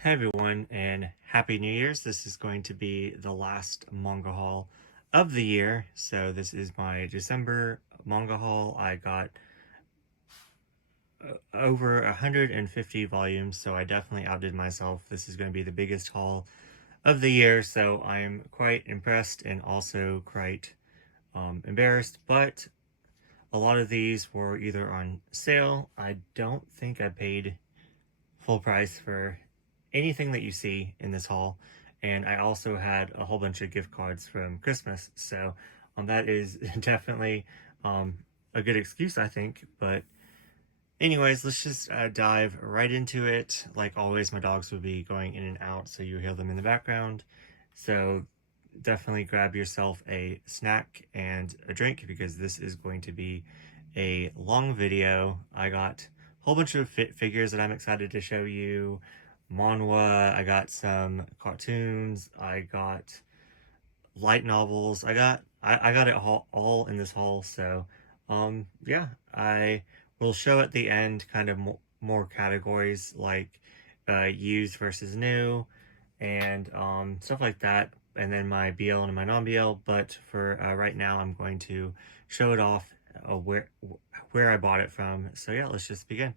Hey everyone, and Happy New Year's. This is going to be the last manga haul of the year. So this is my December manga haul. I got over 150 volumes, so I definitely outdid myself. This is going to be the biggest haul of the year, so I am quite impressed and also quite embarrassed. But a lot of these were either on sale. I don't think I paid full price for anything that you see in this haul. And I also had a whole bunch of gift cards from Christmas. So that is definitely um, a good excuse, I think. But anyways, let's just dive right into it. Like always, my dogs will be going in and out, so you hear them in the background. So definitely grab yourself a snack and a drink because this is going to be a long video. I got a whole bunch of figures that I'm excited to show you. Manhwa, I got some cartoons, I got light novels. I got it all in this haul. So yeah, I will show at the end kind of more categories like used versus new and stuff like that, and then my BL and my non-BL. But for right now, I'm going to show it off where I bought it from. So yeah, let's just begin.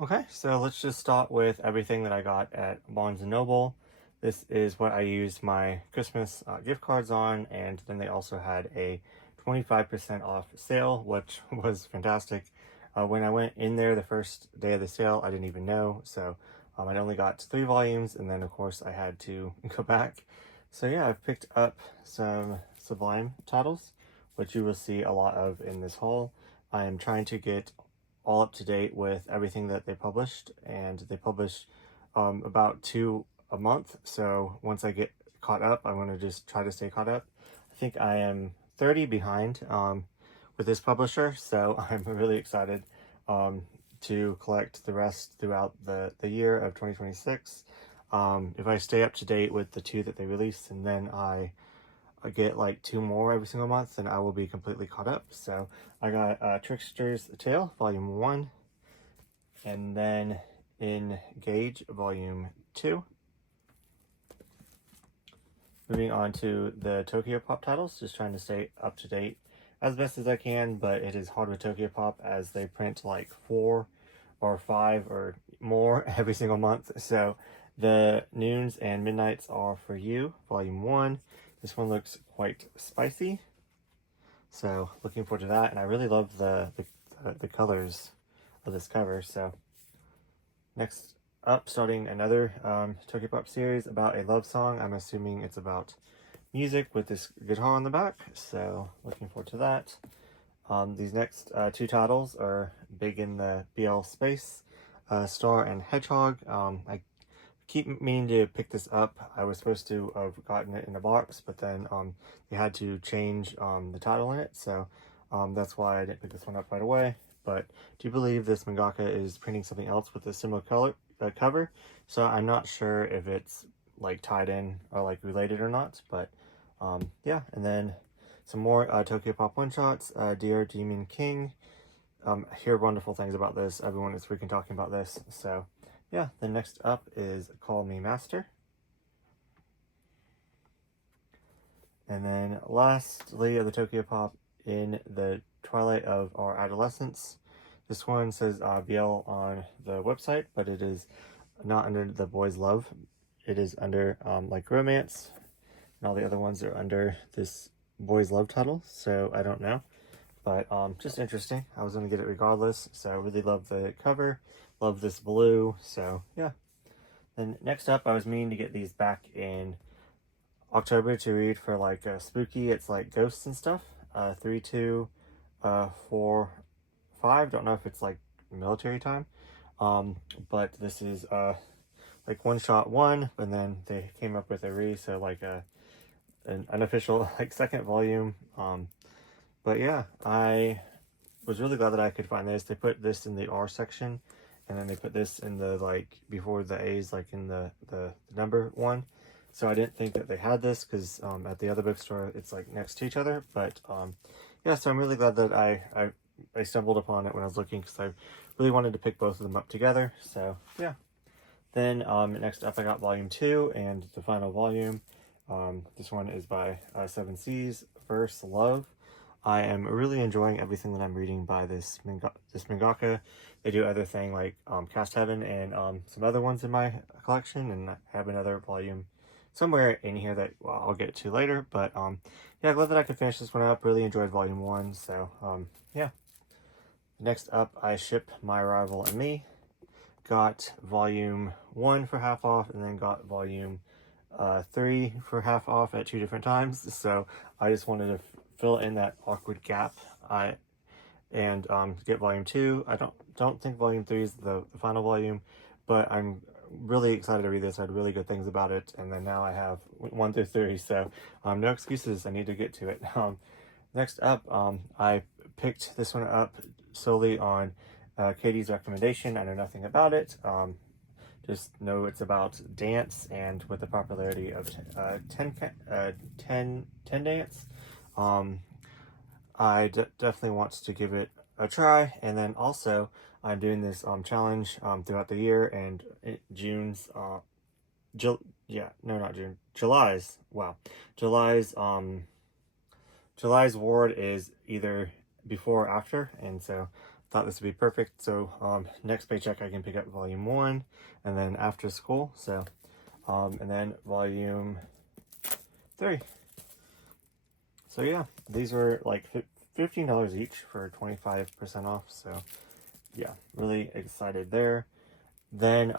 Okay, so let's just start with everything that I got at Barnes & Noble. This is what I used my Christmas gift cards on, and then they also had a 25% off sale, which was fantastic. When I went in there the first day of the sale, I didn't even know, so I only got 3 volumes, and then of course I had to go back. So yeah, I've picked up some Sublime titles, which you will see a lot of in this haul. I am trying to get all up to date with everything that they published, and they publish about 2 a month. So once I get caught up, I'm going to just try to stay caught up. I think I am 30 behind with this publisher, so I'm really excited to collect the rest throughout the year of 2026. If I stay up to date with the 2 that they released, and then I get like 2 more every single month, and I will be completely caught up. So I got Trickster's Tale, Volume 1, and then Engage, Volume 2. Moving on to the Tokyo Pop titles, just trying to stay up to date as best as I can, but it is hard with Tokyo Pop as they print like 4 or 5 or more every single month. So the Noons and Midnights Are For You, Volume 1. This one looks quite spicy, so looking forward to that. And I really love the colors of this cover. So next up, starting another Tokyo Pop series about a love song. I'm assuming it's about music with this guitar on the back, so looking forward to that. These next 2 titles are big in the BL space. Star and Hedgehog. I keep meaning to pick this up. I was supposed to have gotten it in a box, but then they had to change the title in it, so that's why I didn't pick this one up right away. But do you believe this mangaka is printing something else with a similar color cover? So I'm not sure if it's like tied in or like related or not, but yeah. And then some more Tokyo Pop one-shots. Dear Demon King. I hear wonderful things about this. Everyone is freaking talking about this, so yeah. The next up is Call Me Master. And then lastly of the Tokyo Pop, In the Twilight of Our Adolescence. This one says BL on the website, but it is not under the boys love. It is under like romance, and all the other ones are under this boys love title, so I don't know. But just interesting. I was going to get it regardless, so I really love the cover. Love this blue, so yeah. Then next up, I was meaning to get these back in October to read for like spooky. It's like ghosts and stuff. 3, 2, 4, 5. Don't know if it's like military time. But this is like one shot 1, and then they came up with so like an unofficial like second volume. But yeah, I was really glad that I could find this. They put this in the R section, and then they put this in the like before the A's, like in the number 1. So I didn't think that they had this because at the other bookstore it's like next to each other. But yeah, so I'm really glad that I stumbled upon it when I was looking, because I really wanted to pick both of them up together. So yeah. Then next up I got volume 2 and the final volume. This one is by Seven Seas, Verse Love. I am really enjoying everything that I'm reading by this mangaka. They do other thing like Cast Heaven and some other ones in my collection, and I have another volume somewhere in here that I'll get to later. But yeah, glad that I could finish this one up. Really enjoyed volume 1. So yeah. Next up, I ship My Rival and Me. Got volume 1 for half off, and then got volume 3 for half off at 2 different times. So I just wanted to fill in that awkward gap and get volume 2. I don't think volume 3 is the final volume, but I'm really excited to read this. I had really good things about it, and then now I have 1 through 3, so no excuses. I need to get to it. Next up, I picked this one up solely on Katie's recommendation. I know nothing about it. Just know it's about dance, and with the popularity of 10 dance, I definitely want to give it a try. And then also I'm doing this challenge throughout the year, and July's July's award is either before or after, and so thought this would be perfect. So next paycheck I can pick up volume 1 and then after school. So and then volume 3. So yeah, these were like $15 each for 25% off. So yeah, really excited there. Then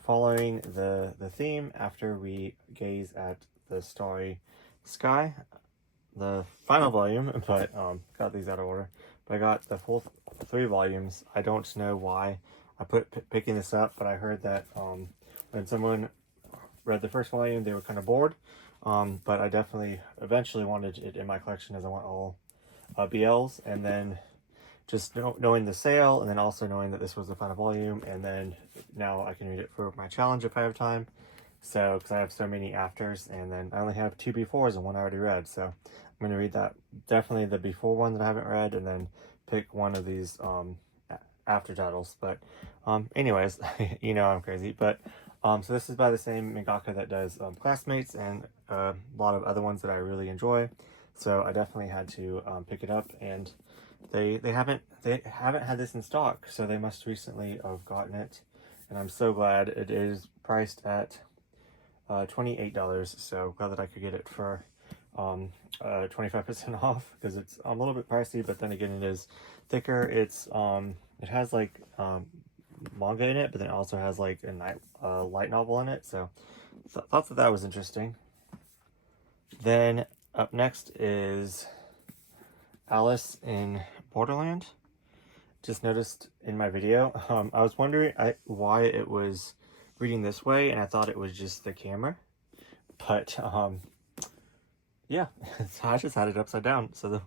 following the theme, after we gaze at the starry sky, the final volume, but got these out of order. But I got the full 3 volumes. I don't know why I put picking this up, but I heard that when someone read the first volume, they were kind of bored. But I definitely eventually wanted it in my collection, as I want all BLs. And then just knowing the sale, and then also knowing that this was the final volume, and then now I can read it for my challenge if I have time. So, because I have so many afters, and then I only have 2 befores and 1 I already read. So I'm going to read that, definitely the before one that I haven't read, and then pick one of these after titles. But anyways, you know I'm crazy. But so this is by the same mangaka that does Classmates and a lot of other ones that I really enjoy. So I definitely had to pick it up, and they haven't had this in stock, so they must recently have gotten it, and I'm so glad. It is priced at $28, so glad that I could get it for 25% off, because it's a little bit pricey, but then again it is thicker. It's it has like manga in it, but then it also has like a light novel in it, so thought that was interesting. Then up next is Alice in Borderland. Just noticed in my video, I was wondering why it was reading this way, and I thought it was just the camera, but yeah, so I just had it upside down. So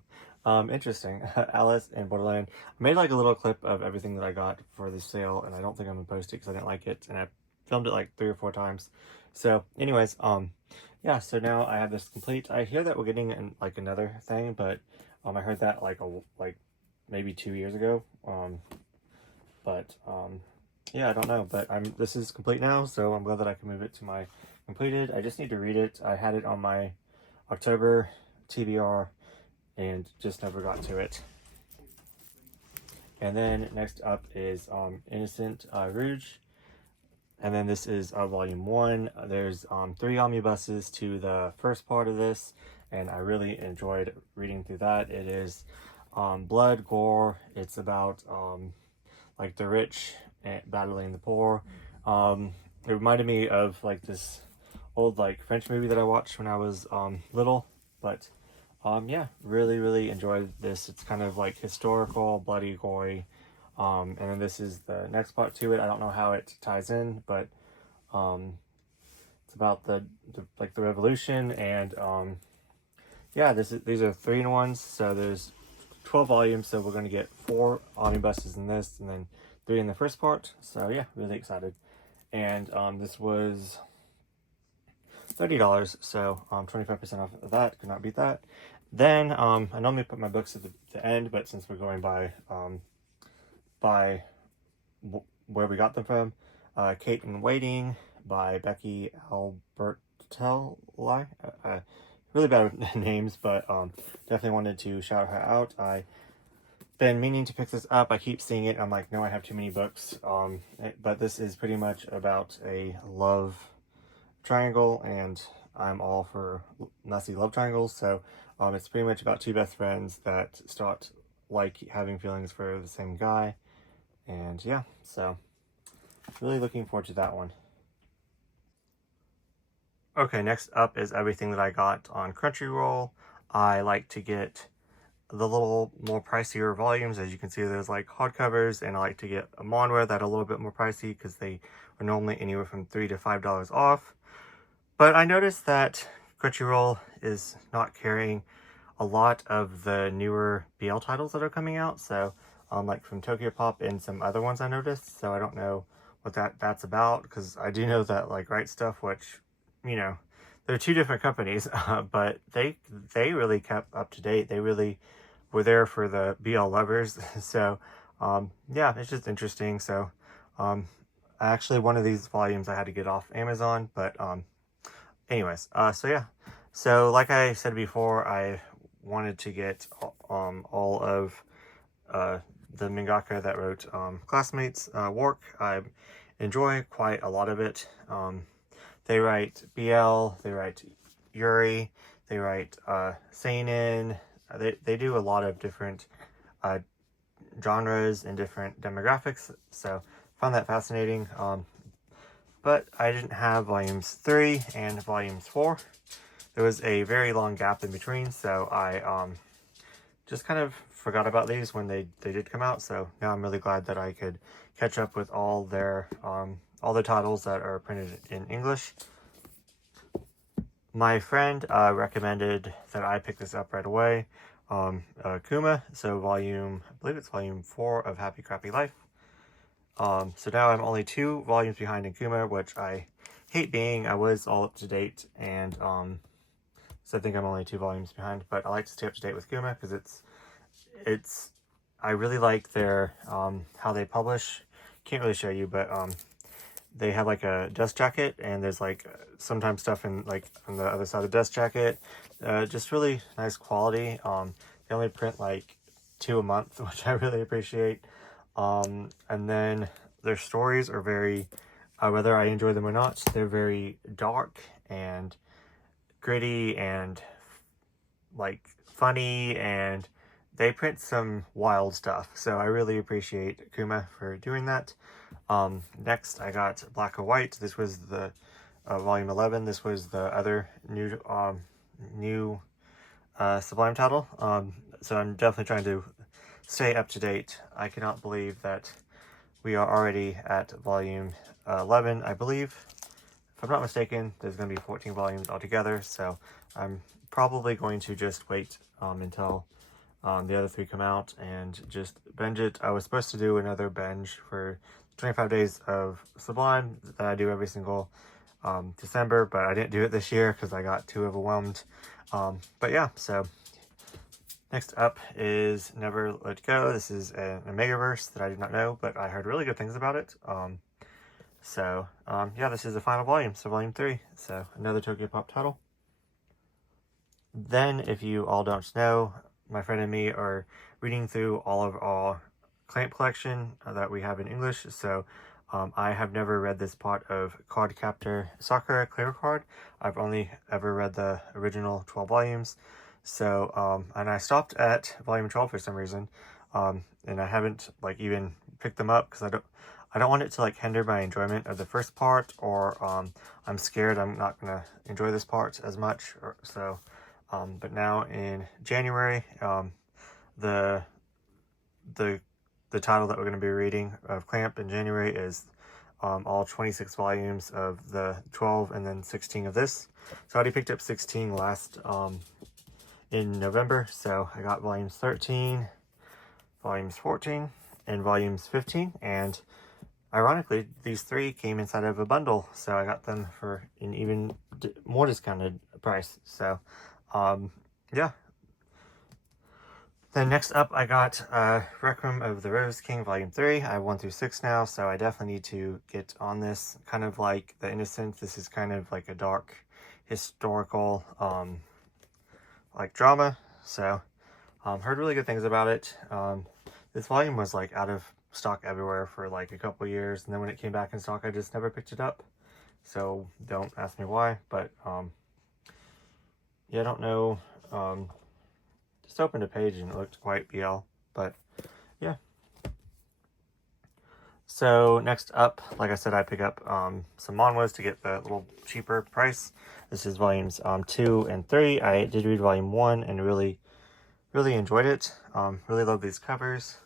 interesting. Alice in Borderland. I made like a little clip of everything that I got for the sale, and I don't think I'm gonna post it because I didn't like it, and I filmed it like 3 or 4 times. So anyways, yeah, so now I have this complete. I hear that we're getting like another thing, but I heard that like maybe 2 years ago. But yeah, I don't know, but this is complete now, so I'm glad that I can move it to my completed. I just need to read it. I had it on my October TBR and just never got to it. And then next up is Innocent Rouge. And then this is volume 1. There's 3 omnibuses to the first part of this, and I really enjoyed reading through that. It is blood, gore. It's about like the rich battling the poor. It reminded me of like this old like French movie that I watched when I was little. But yeah, really enjoyed this. It's kind of like historical, bloody, gory. And then this is the next part to it. I don't know how it ties in, but it's about the revolution, and yeah, these are 3-in-1s. So there's 12 volumes, so we're going to get 4 omnibuses in this, and then 3 in the first part. So yeah, really excited. And this was $30, so 25% off of that. Could not beat that. Then I normally put my books at the end, but since we're going by where we got them from, Kate in Waiting by Becky Albertelli. Really bad with names, but definitely wanted to shout her out. I been meaning to pick this up. I keep seeing it. I'm like, no, I have too many books. But this is pretty much about a love triangle, and I'm all for messy love triangles. So it's pretty much about two best friends that start like having feelings for the same guy. And yeah, so really looking forward to that one. Okay, next up is everything that I got on Crunchyroll. I like to get the little more pricier volumes. As you can see, there's like hardcovers, and I like to get a Manhwa that are a little bit more pricey because they are normally anywhere from $3 to $5 off. But I noticed that Crunchyroll is not carrying a lot of the newer BL titles that are coming out. So like from Tokyo Pop and some other ones I noticed. So I don't know what that's about, because I do know that like Right Stuff, which, you know, they're two different companies, but they really kept up to date. They really were there for the BL lovers. So yeah, it's just interesting. So actually one of these volumes I had to get off Amazon, but anyways, so yeah. So like I said before, I wanted to get all of the mangaka that wrote Classmates work. I enjoy quite a lot of it. They write BL, they write Yuri, they write Seinen. They do a lot of different genres and different demographics, so I found that fascinating. But I didn't have volumes 3 and volumes 4. There was a very long gap in between, so I just kind of forgot about these when they did come out. So now I'm really glad that I could catch up with all the titles that are printed in English. My friend recommended that I pick this up right away. Kuma, so I believe it's volume 4 of Happy Crappy Life. So now I'm only 2 volumes behind in Kuma, which I hate being. I was all up to date, and so I think I'm only 2 volumes behind, but I like to stay up to date with Kuma because I really like their how they publish. Can't really show you, but they have like a dust jacket, and there's like sometimes stuff in like on the other side of the dust jacket. Just really nice quality. They only print like 2 a month, which I really appreciate. And then their stories are very, whether I enjoy them or not, they're very dark and gritty and like funny, and they print some wild stuff. So I really appreciate Kuma for doing that. Next I got Black or White. This was the volume 11. This was the other new Sublime title. So I'm definitely trying to stay up to date. I cannot believe that we are already at volume 11, I believe. If I'm not mistaken, there's going to be 14 volumes altogether, so I'm probably going to just wait until the other 3 come out and just binge it. I was supposed to do another binge for 25 days of Sublime that I do every single December, but I didn't do it this year because I got too overwhelmed. But yeah, so next up is Never Let Go. This is an Omegaverse that I did not know, but I heard really good things about it. Yeah, this is the final volume, so volume 3. So another Tokyo Pop title. Then, if you all don't know, my friend and me are reading through all of our Clamp collection that we have in English. So I have never read this part of Card Captor Sakura Clear Card. I've only ever read the original 12 volumes. So, and I stopped at volume 12 for some reason. And I haven't like even picked them up because I don't want it to like hinder my enjoyment of the first part, or I'm scared I'm not gonna enjoy this part as much. But now in January, the title that we're going to be reading of Clamp in January is all 26 volumes of the 12 and then 16 of this. So I already picked up 16 last in November, so I got volumes 13, volumes 14, and volumes 15, and ironically, these 3 came inside of a bundle, so I got them for an even more discounted price. So, yeah. Then next up, I got Requiem of the Rose King Volume 3. I have 1 through 6 now, so I definitely need to get on this. Kind of like The Innocent, this is kind of like a dark historical like drama. So, heard really good things about it. This volume was like out of stock everywhere for like a couple years, and then when it came back in stock, I just never picked it up. So don't ask me why, but yeah, I don't know. Just opened a page and it looked quite BL, but yeah. So next up, like I said, I pick up some manhwas to get the little cheaper price. This is volumes 2 and 3. I did read volume 1 and really enjoyed it. Really love these covers.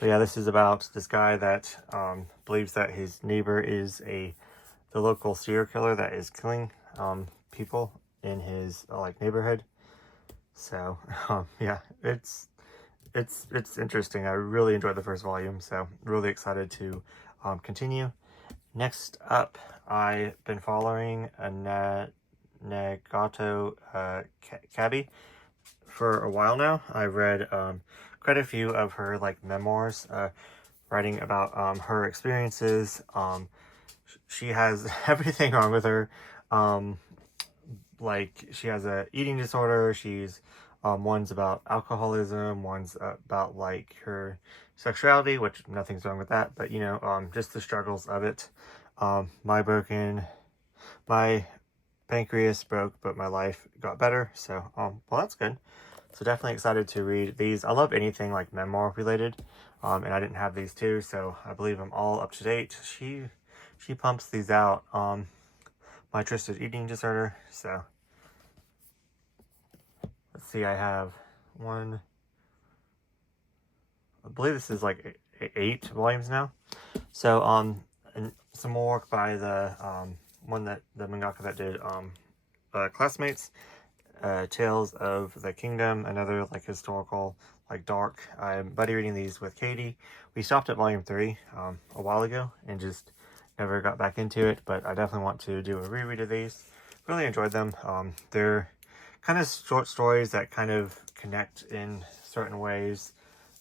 But yeah, this is about this guy that believes that his neighbor is the local serial killer that is killing people in his like neighborhood. So yeah, it's interesting. I really enjoyed the first volume, so really excited to continue. Next up, I've been following Nagato Kabi for a while now. I read quite a few of her like memoirs, writing about her experiences. She has everything wrong with her. Like she has a eating disorder. She's one's about alcoholism, one's about like her sexuality, which nothing's wrong with that, but you know, just the struggles of it. My pancreas broke, but my life got better. So, well, that's good. So definitely excited to read these. I love anything like memoir related, and I didn't have these too, so I believe I'm all up to date. She pumps these out. My twisted eating disorder. So let's see. I have one. I believe this is like 8 volumes now. So and some more work by the one that the mangaka that did Classmates. Tales of the Kingdom, another like historical, like dark. I'm buddy reading these with Katie. We stopped at volume 3 a while ago and just never got back into it, but I definitely want to do a reread of these. Really enjoyed them. They're kind of short stories that kind of connect in certain ways.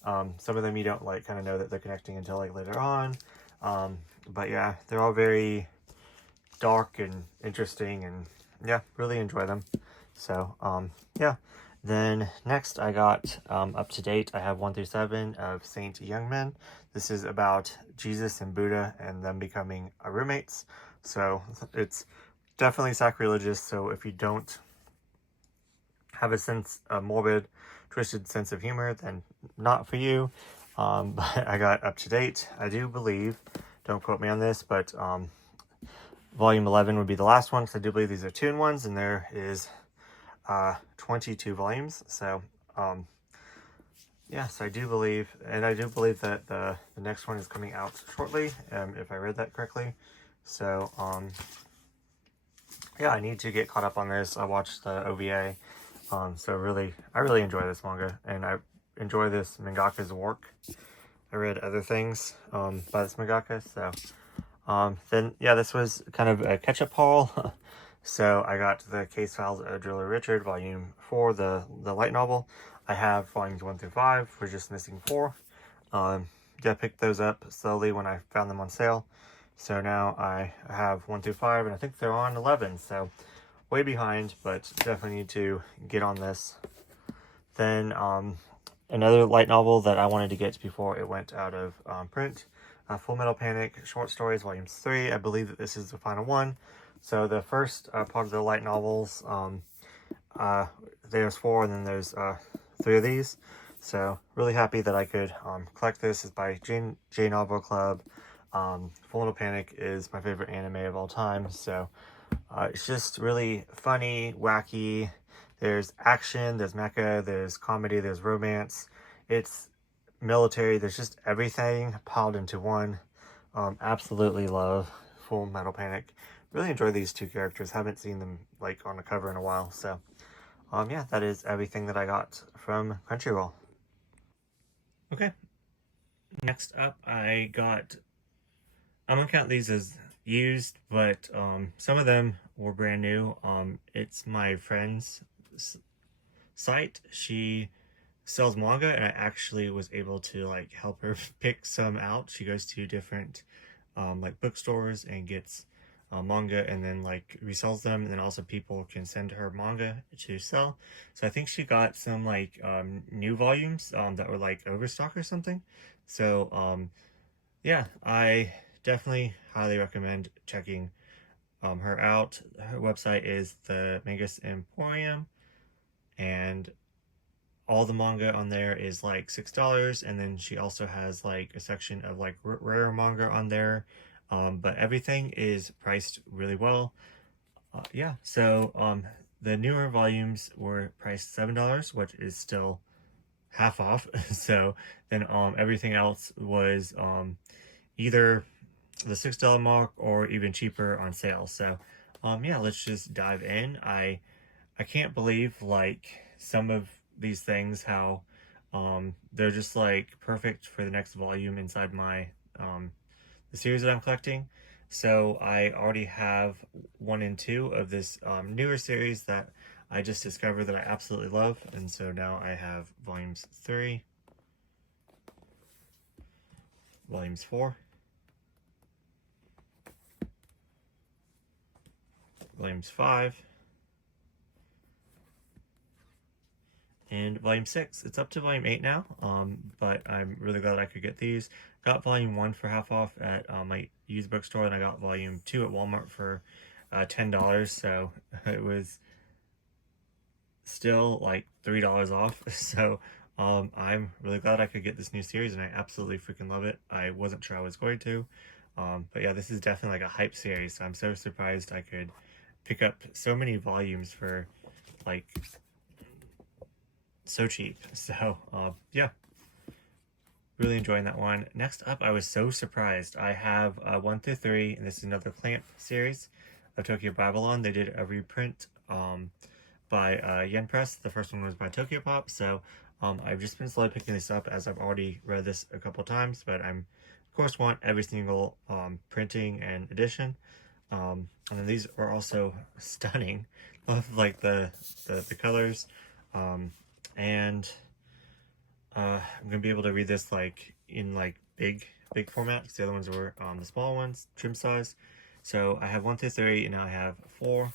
Some of them you don't like kind of know that they're connecting until like later on. But yeah, they're all very dark and interesting, and yeah, really enjoy them. So, yeah. Then next I got up to date. I have 1 through 7 of Saint Youngmen. This is about Jesus and Buddha and them becoming roommates. So it's definitely sacrilegious. So if you don't have a morbid, twisted sense of humor, then not for you. But I got up to date. I do believe, don't quote me on this, but volume 11 would be the last one, because I do believe these are 2-in-1s, and there is 22 volumes. So yes, I do believe that the next one is coming out shortly, if I read that correctly. So yeah, I need to get caught up on this. I watched the OVA, so I really enjoy this manga, and I enjoy this mangaka's work. I read other things by this mangaka, so then yeah, this was kind of a catch-up haul. So I got the Case Files of Driller Richard, Volume 4, the light novel. I have volumes 1 through 5. We're just missing 4. Yeah, I picked those up slowly when I found them on sale. So now I have 1 through 5, and I think they're on 11. So way behind, but definitely need to get on this. Then another light novel that I wanted to get before it went out of print. Full Metal Panic Short Stories, Volume 3. I believe that this is the final one. So the first part of the light novels, there's 4, and then there's 3 of these. So really happy that I could collect this. It's by J Novel Club. Full Metal Panic is my favorite anime of all time. So it's just really funny, wacky. There's action, there's mecha, there's comedy, there's romance. It's military. There's just everything piled into one. Absolutely love Full Metal Panic. Really enjoy these 2 characters. Haven't seen them like on a cover in a while. So Yeah, that is everything that I got from Crunchyroll. Okay, next up I got, I'm gonna count these as used, but some of them were brand new. It's my friend's site. She sells manga, and I actually was able to like help her pick some out. She goes to different like bookstores and gets manga, and then like resells them, and then also people can send her manga to sell. So I think she got some like new volumes that were like overstock or something. So yeah, I definitely highly recommend checking her out. Her website is the Mangus Emporium, and all the manga on there is like $6, and then she also has like a section of like rare manga on there. But everything is priced really well. Yeah, so the newer volumes were priced $7, which is still half off. So then everything else was either the $6 mark or even cheaper on sale. So yeah, let's just dive in. I can't believe like some of these things, how they're just like perfect for the next volume inside my the series that I'm collecting. So I already have 1 and 2 of this newer series that I just discovered that I absolutely love, and so now I have volumes 3, volumes 4, volumes 5, and volume 6. It's up to volume 8 now, but I'm really glad I could get these. Got volume 1 for half off at my used bookstore, and I got volume 2 at Walmart for $10, so it was still like $3 off. So I'm really glad I could get this new series, and I absolutely freaking love it. I wasn't sure I was going to, but yeah, this is definitely like a hype series, so I'm so surprised I could pick up so many volumes for like so cheap. So yeah, really enjoying that one. Next up, I was so surprised. I have 1 through 3, and this is another Clamp series of Tokyo Babylon. They did a reprint by Yen Press. The first one was by Tokyo Pop. So I've just been slowly picking this up as I've already read this a couple times, but I'm of course want every single printing and edition. And then these are also stunning. Love like the colors. And I'm gonna be able to read this like in like big format, because the other ones were the small ones, trim size. So I have 1 through 3, and now I have 4.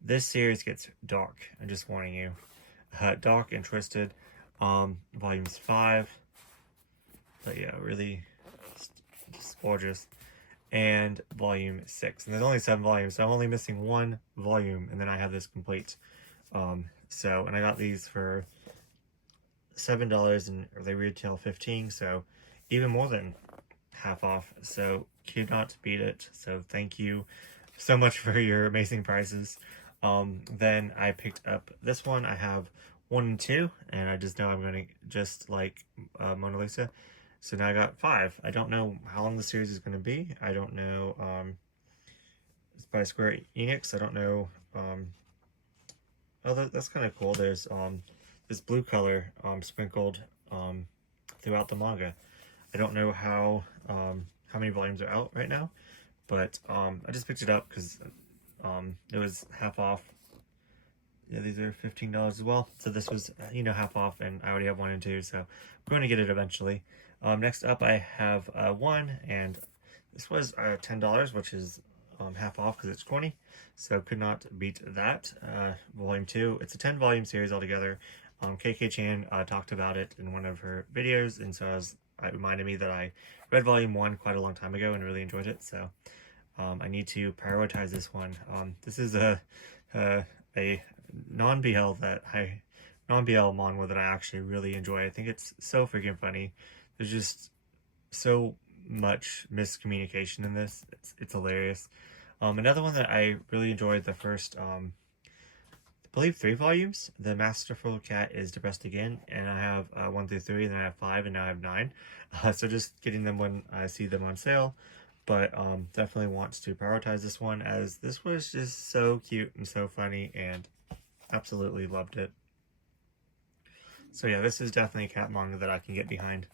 This series gets dark. I'm just warning you. Dark and twisted. Volumes 5. But yeah, really just gorgeous. And volume 6. And there's only 7 volumes, so I'm only missing 1 volume, and then I have this complete. And I got these for $7, and they retail 15, so even more than half off. So cannot beat it. So thank you so much for your amazing prices. Then I picked up this one. I have 1 and 2, and I just know I'm gonna just like Mona Lisa. So now I got 5. I don't know how long the series is gonna be. I don't know. It's by Square Enix. I don't know. Oh, that's kind of cool. There's this blue color sprinkled throughout the manga. I don't know how many volumes are out right now, but I just picked it up because it was half off. Yeah, these are $15 as well. So this was, half off, and I already have 1 and 2, so I'm going to get it eventually. Next up, I have 1, and this was $10, which is half off because it's 20, so could not beat that. Volume 2, it's a 10-volume series altogether. KK-chan talked about it in one of her videos, and so it reminded me that I read Volume 1 quite a long time ago and really enjoyed it, so I need to prioritize this one. This is a non-BL non-BL manhwa that I actually really enjoy. I think it's so freaking funny. There's just so much miscommunication in this. It's hilarious. Another one that I really enjoyed, the first I believe 3 volumes. The Masterful Cat is Depressed Again, and I have 1 through 3, and then I have 5, and now I have 9. So just getting them when I see them on sale. But definitely want to prioritize this one, as this was just so cute and so funny, and Absolutely loved it. So yeah, this is definitely a cat manga that I can get behind.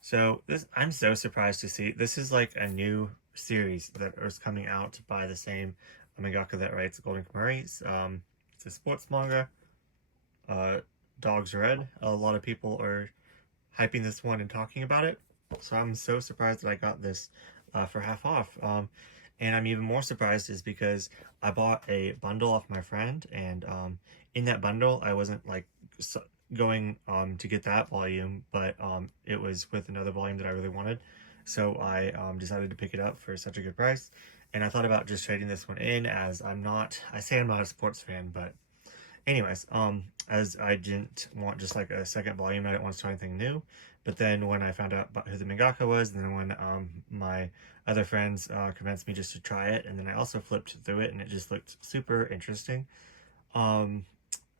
So this, I'm so surprised to see this is like a new series that is coming out by the same mangaka that writes Golden Kamuy. It's a sports manga. Uh, Dogs Red. A lot of people are hyping this one and talking about it. So I'm so surprised that I got this for half off. And I'm even more surprised is because I bought a bundle off my friend, and in that bundle, I wasn't like going to get that volume, but it was with another volume that I really wanted. So I decided to pick it up for such a good price. And I thought about just trading this one in, as I say I'm not a sports fan, but anyways, as I didn't want just like a second volume, I didn't want to start anything new. But then when I found out who the mangaka was, and then when my other friends convinced me just to try it, and then I also flipped through it, and it just looked super interesting. Um,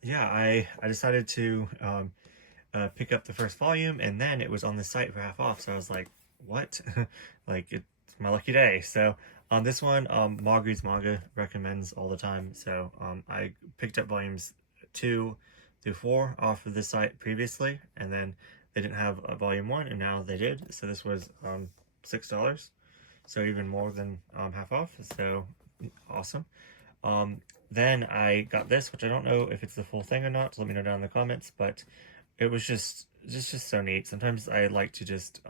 yeah, I decided to pick up the first volume, and then it was on the site for half off. So I was like, what? Like, it's my lucky day. So on this one, Marguerite's Manga recommends all the time. So I picked up volumes 2 through 4 off of this site previously, and then they didn't have a volume 1, and now they did. So this was $6, so even more than half off. So awesome. Then I got this, which I don't know if it's the full thing or not. So let me know down in the comments. But it was just so neat. Sometimes I like to just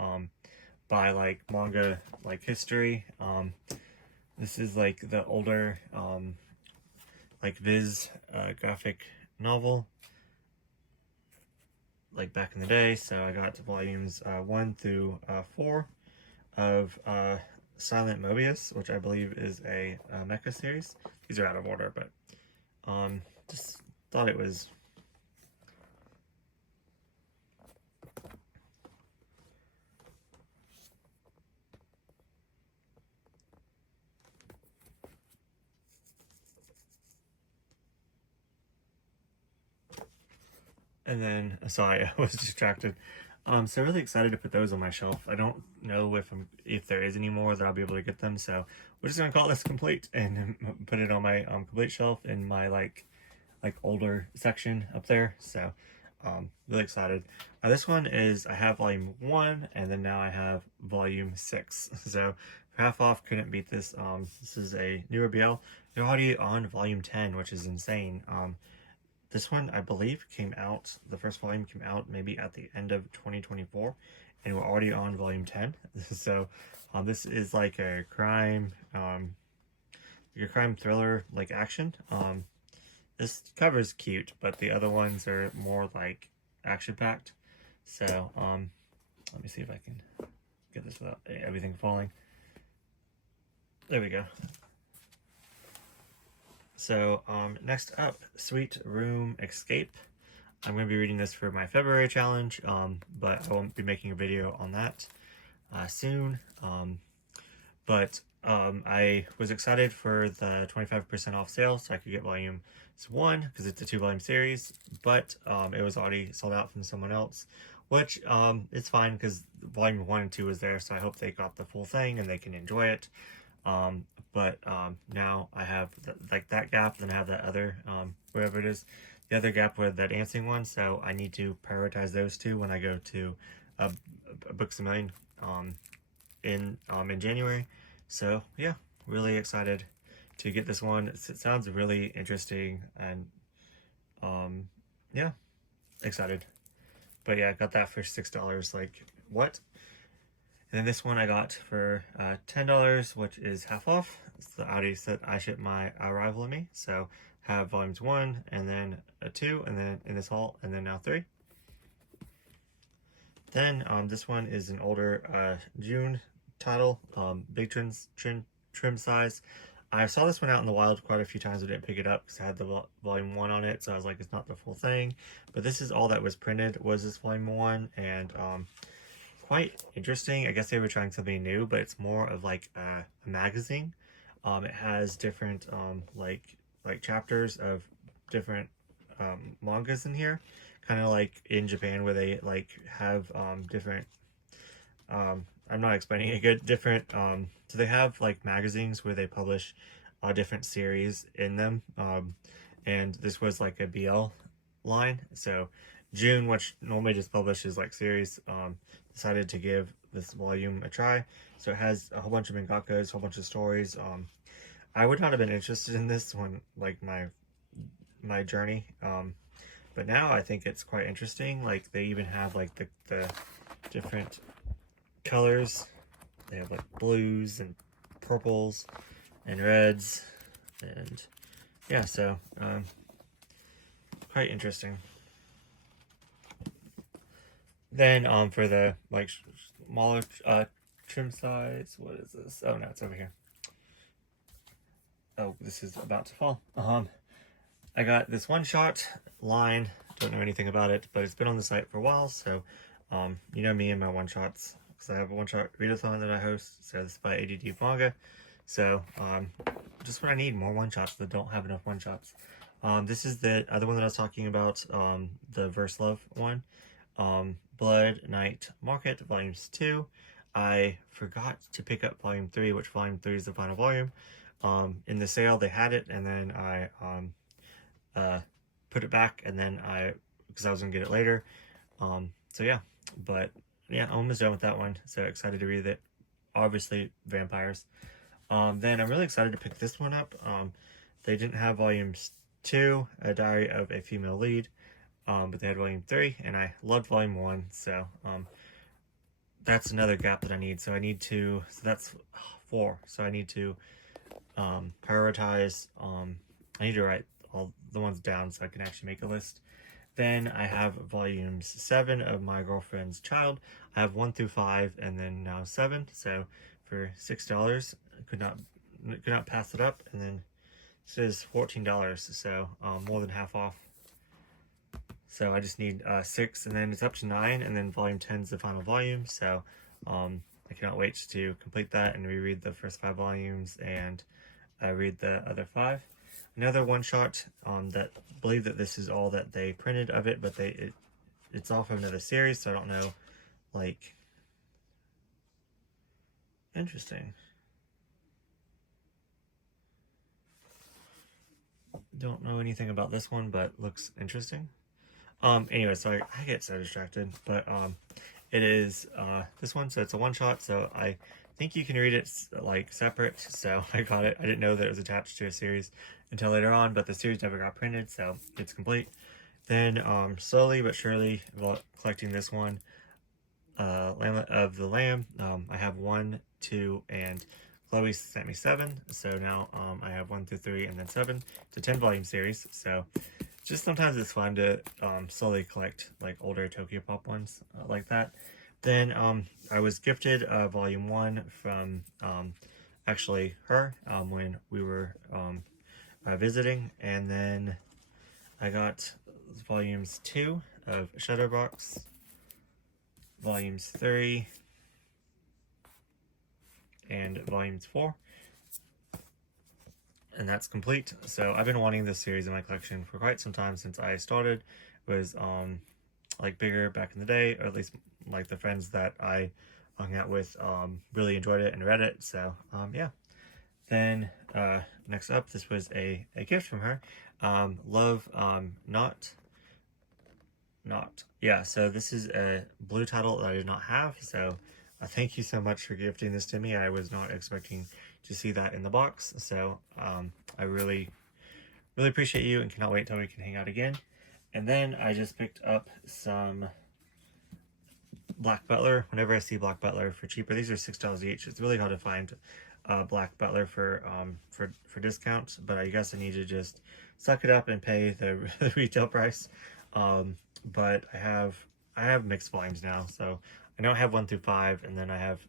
buy like manga like history. This is like the older like Viz graphic novel, like back in the day. So I got volumes 1 through 4 of Silent Mobius, which I believe is a mecha series. These are out of order, but just thought it was and then sorry, I was distracted. So really excited to put those on my shelf. I don't know if there is any more that I'll be able to get them, so we're just gonna call this complete and put it on my complete shelf in my like older section up there. So really excited. This one is, I have volume 1, and then now I have volume 6. So for half off, couldn't beat this. This is a newer BL. They're already on volume 10, which is insane. This one, I believe, came out, the first volume came out maybe at the end of 2024, and we're already on volume 10. So this is like a crime thriller, like action. This cover is cute, but the other ones are more like action-packed. So let me see if I can get this without everything falling. There we go. So next up, Sweet Room Escape. I'm going to be reading this for my February challenge, but I won't be making a video on that soon. But I was excited for the 25% off sale, so I could get volume 1, because it's a 2-volume series, but it was already sold out from someone else, which it's fine, because volume 1 and 2 is there, so I hope they got the full thing and they can enjoy it. But now I have like that gap, then I have that other, whatever it is, the other gap with that dancing one, so I need to prioritize those two when I go to Books a Million in January. So yeah, really excited to get this one. It sounds really interesting, and yeah, excited. But yeah, I got that for $6. Like, what? And then this one I got for $10, which is half off. So I already said I ship my Arrival in Me. So have volumes 1, and then a 2, and then in this haul, and then now 3. Then this one is an older June title, big trim size. I saw this one out in the wild quite a few times. I didn't pick it up because I had the volume 1 on it, so I was like, it's not the full thing. But this is all that was printed, was this volume 1, and quite interesting. I guess they were trying something new, but it's more of like a magazine. It has different like chapters of different mangas in here, kind of like in Japan where they like have different I'm not explaining it good, different so they have like magazines where they publish different series in them, and this was like a BL line. So June, which normally just publishes like series, decided to give this volume a try. So it has a whole bunch of mangakas, a whole bunch of stories. I would not have been interested in this when like my journey, but now I think it's quite interesting. Like they even have like the different colors. They have like blues and purples and reds, and yeah, so quite interesting. Then for the like smaller trim size, what is this? Oh no, it's over here. Oh, this is about to fall. I got this one shot line. Don't know anything about it, but it's been on the site for a while. So, you know me and my one shots, because I have a one shot readathon that I host. So this is by ADD Manga. So, just when I need more one shots that don't have enough one shots. This is the other one that I was talking about. The Verse Love one. Blood Night Market Volumes 2. I forgot to pick up Volume 3, which Volume 3 is the final volume. In the sale they had it, and then I put it back, and then because I was gonna get it later. So yeah, but yeah, I'm almost done with that one. So excited to read it. Obviously, vampires. Then I'm really excited to pick this one up. They didn't have volumes 2, A Diary of a Female Lead, but they had volume 3, and I loved volume 1. So that's another gap that I need. So I need to. So that's 4. So I need to prioritize. I need to write all the ones down so I can actually make a list. Then I have volumes 7 of My Girlfriend's Child. I have 1 through 5, and then now 7. So for $6, could not pass it up. And then this is $14, so more than half off. So I just need 6, and then it's up to 9, and then volume 10 is the final volume. So I cannot wait to complete that and reread the first 5 volumes and read the other 5. Another one shot that I believe that this is all that they printed of it, but it's all from another series, so I don't know. Like, interesting. Don't know anything about this one, but looks interesting. Anyway, so I get so distracted, but it is this one, so it's a one shot, so I think you can read it like separate. So I got it. I didn't know that it was attached to a series until later on, but the series never got printed, so it's complete. Then slowly but surely collecting this one, Lamb of the Lamb. I have 1, 2, and Chloe sent me 7, so now I have 1 through 3 and then 7. It's a 10 volume series, so just sometimes it's fun to slowly collect like older Tokyo Pop ones like that. Then I was gifted volume 1 from actually her when we were visiting, and then I got volumes 2 of Shutterbox, volumes 3, and volumes 4. And that's complete. So I've been wanting this series in my collection for quite some time since I started. It was like bigger back in the day, or at least like the friends that I hung out with really enjoyed it and read it. So yeah. Then next up, this was a gift from her. Love not. Yeah, so this is a blue title that I did not have. So thank you so much for gifting this to me. I was not expecting to see that in the box, so I really appreciate you and cannot wait till we can hang out again. And then I just picked up some Black Butler. Whenever I see Black Butler for cheaper, these are $6 each. It's really hard to find Black Butler for discount, but I guess I need to just suck it up and pay the retail price. But I have mixed volumes now, so I don't have 1 through 5, and then I have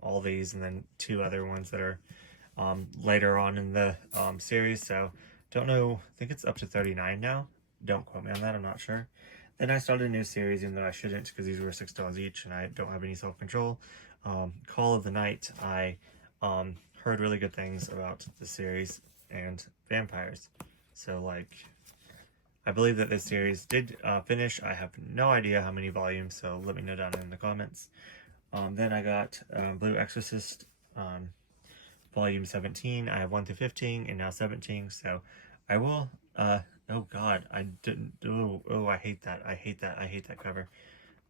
all these, and then 2 other ones that are later on in the series. So don't know. I think it's up to 39 now. Don't quote me on that. I'm not sure. Then I started a new series, even though I shouldn't, because these were $6 each, and I don't have any self-control. Call of the Night. I heard really good things about the series and vampires. So like, I believe that this series did finish. I have no idea how many volumes, so let me know down in the comments. Then I got Blue Exorcist volume 17. I have 1 through 15 and now 17, so I will, oh god, I didn't, I hate that, I hate that cover.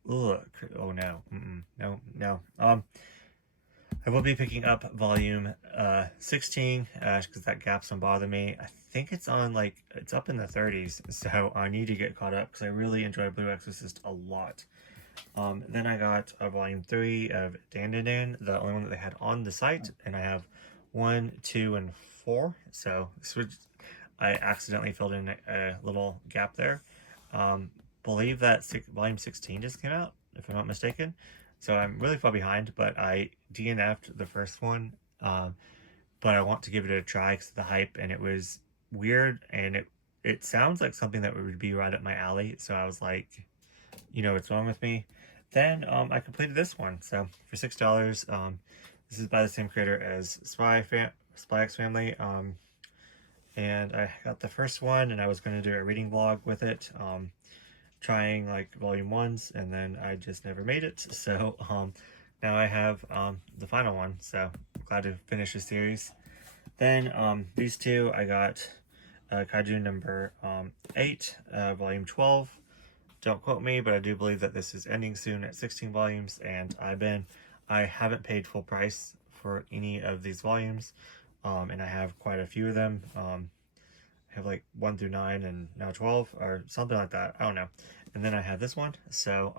Ugh, oh no, no, no. I will be picking up volume 16 because that gap's don't bother me. I think it's on like it's up in the 30s, so I need to get caught up because I really enjoy Blue Exorcist a lot. Then I got volume 3 of Dan Dan Dan, the only one that they had on the site, and I have 1, 2, and 4. So I accidentally filled in a little gap there. Believe that volume 16 just came out, if I'm not mistaken. So I'm really far behind, but I DNF'd the first one. But I want to give it a try because of the hype, and it was weird, and it sounds like something that would be right up my alley. So I was like, you know what's wrong with me. Then I completed this one. So for $6, this is by the same creator as Spy X Family. And I got the first one, and I was going to do a reading vlog with it, trying like volume ones, and then I just never made it. So now I have the final one. So I'm glad to finish the series. Then these two I got Kaiju number 8, volume 12. Don't quote me, but I do believe that this is ending soon at 16 volumes, and I haven't paid full price for any of these volumes, and I have quite a few of them. I have like 1 through 9 and now 12 or something like that. I don't know. And then I have this one. So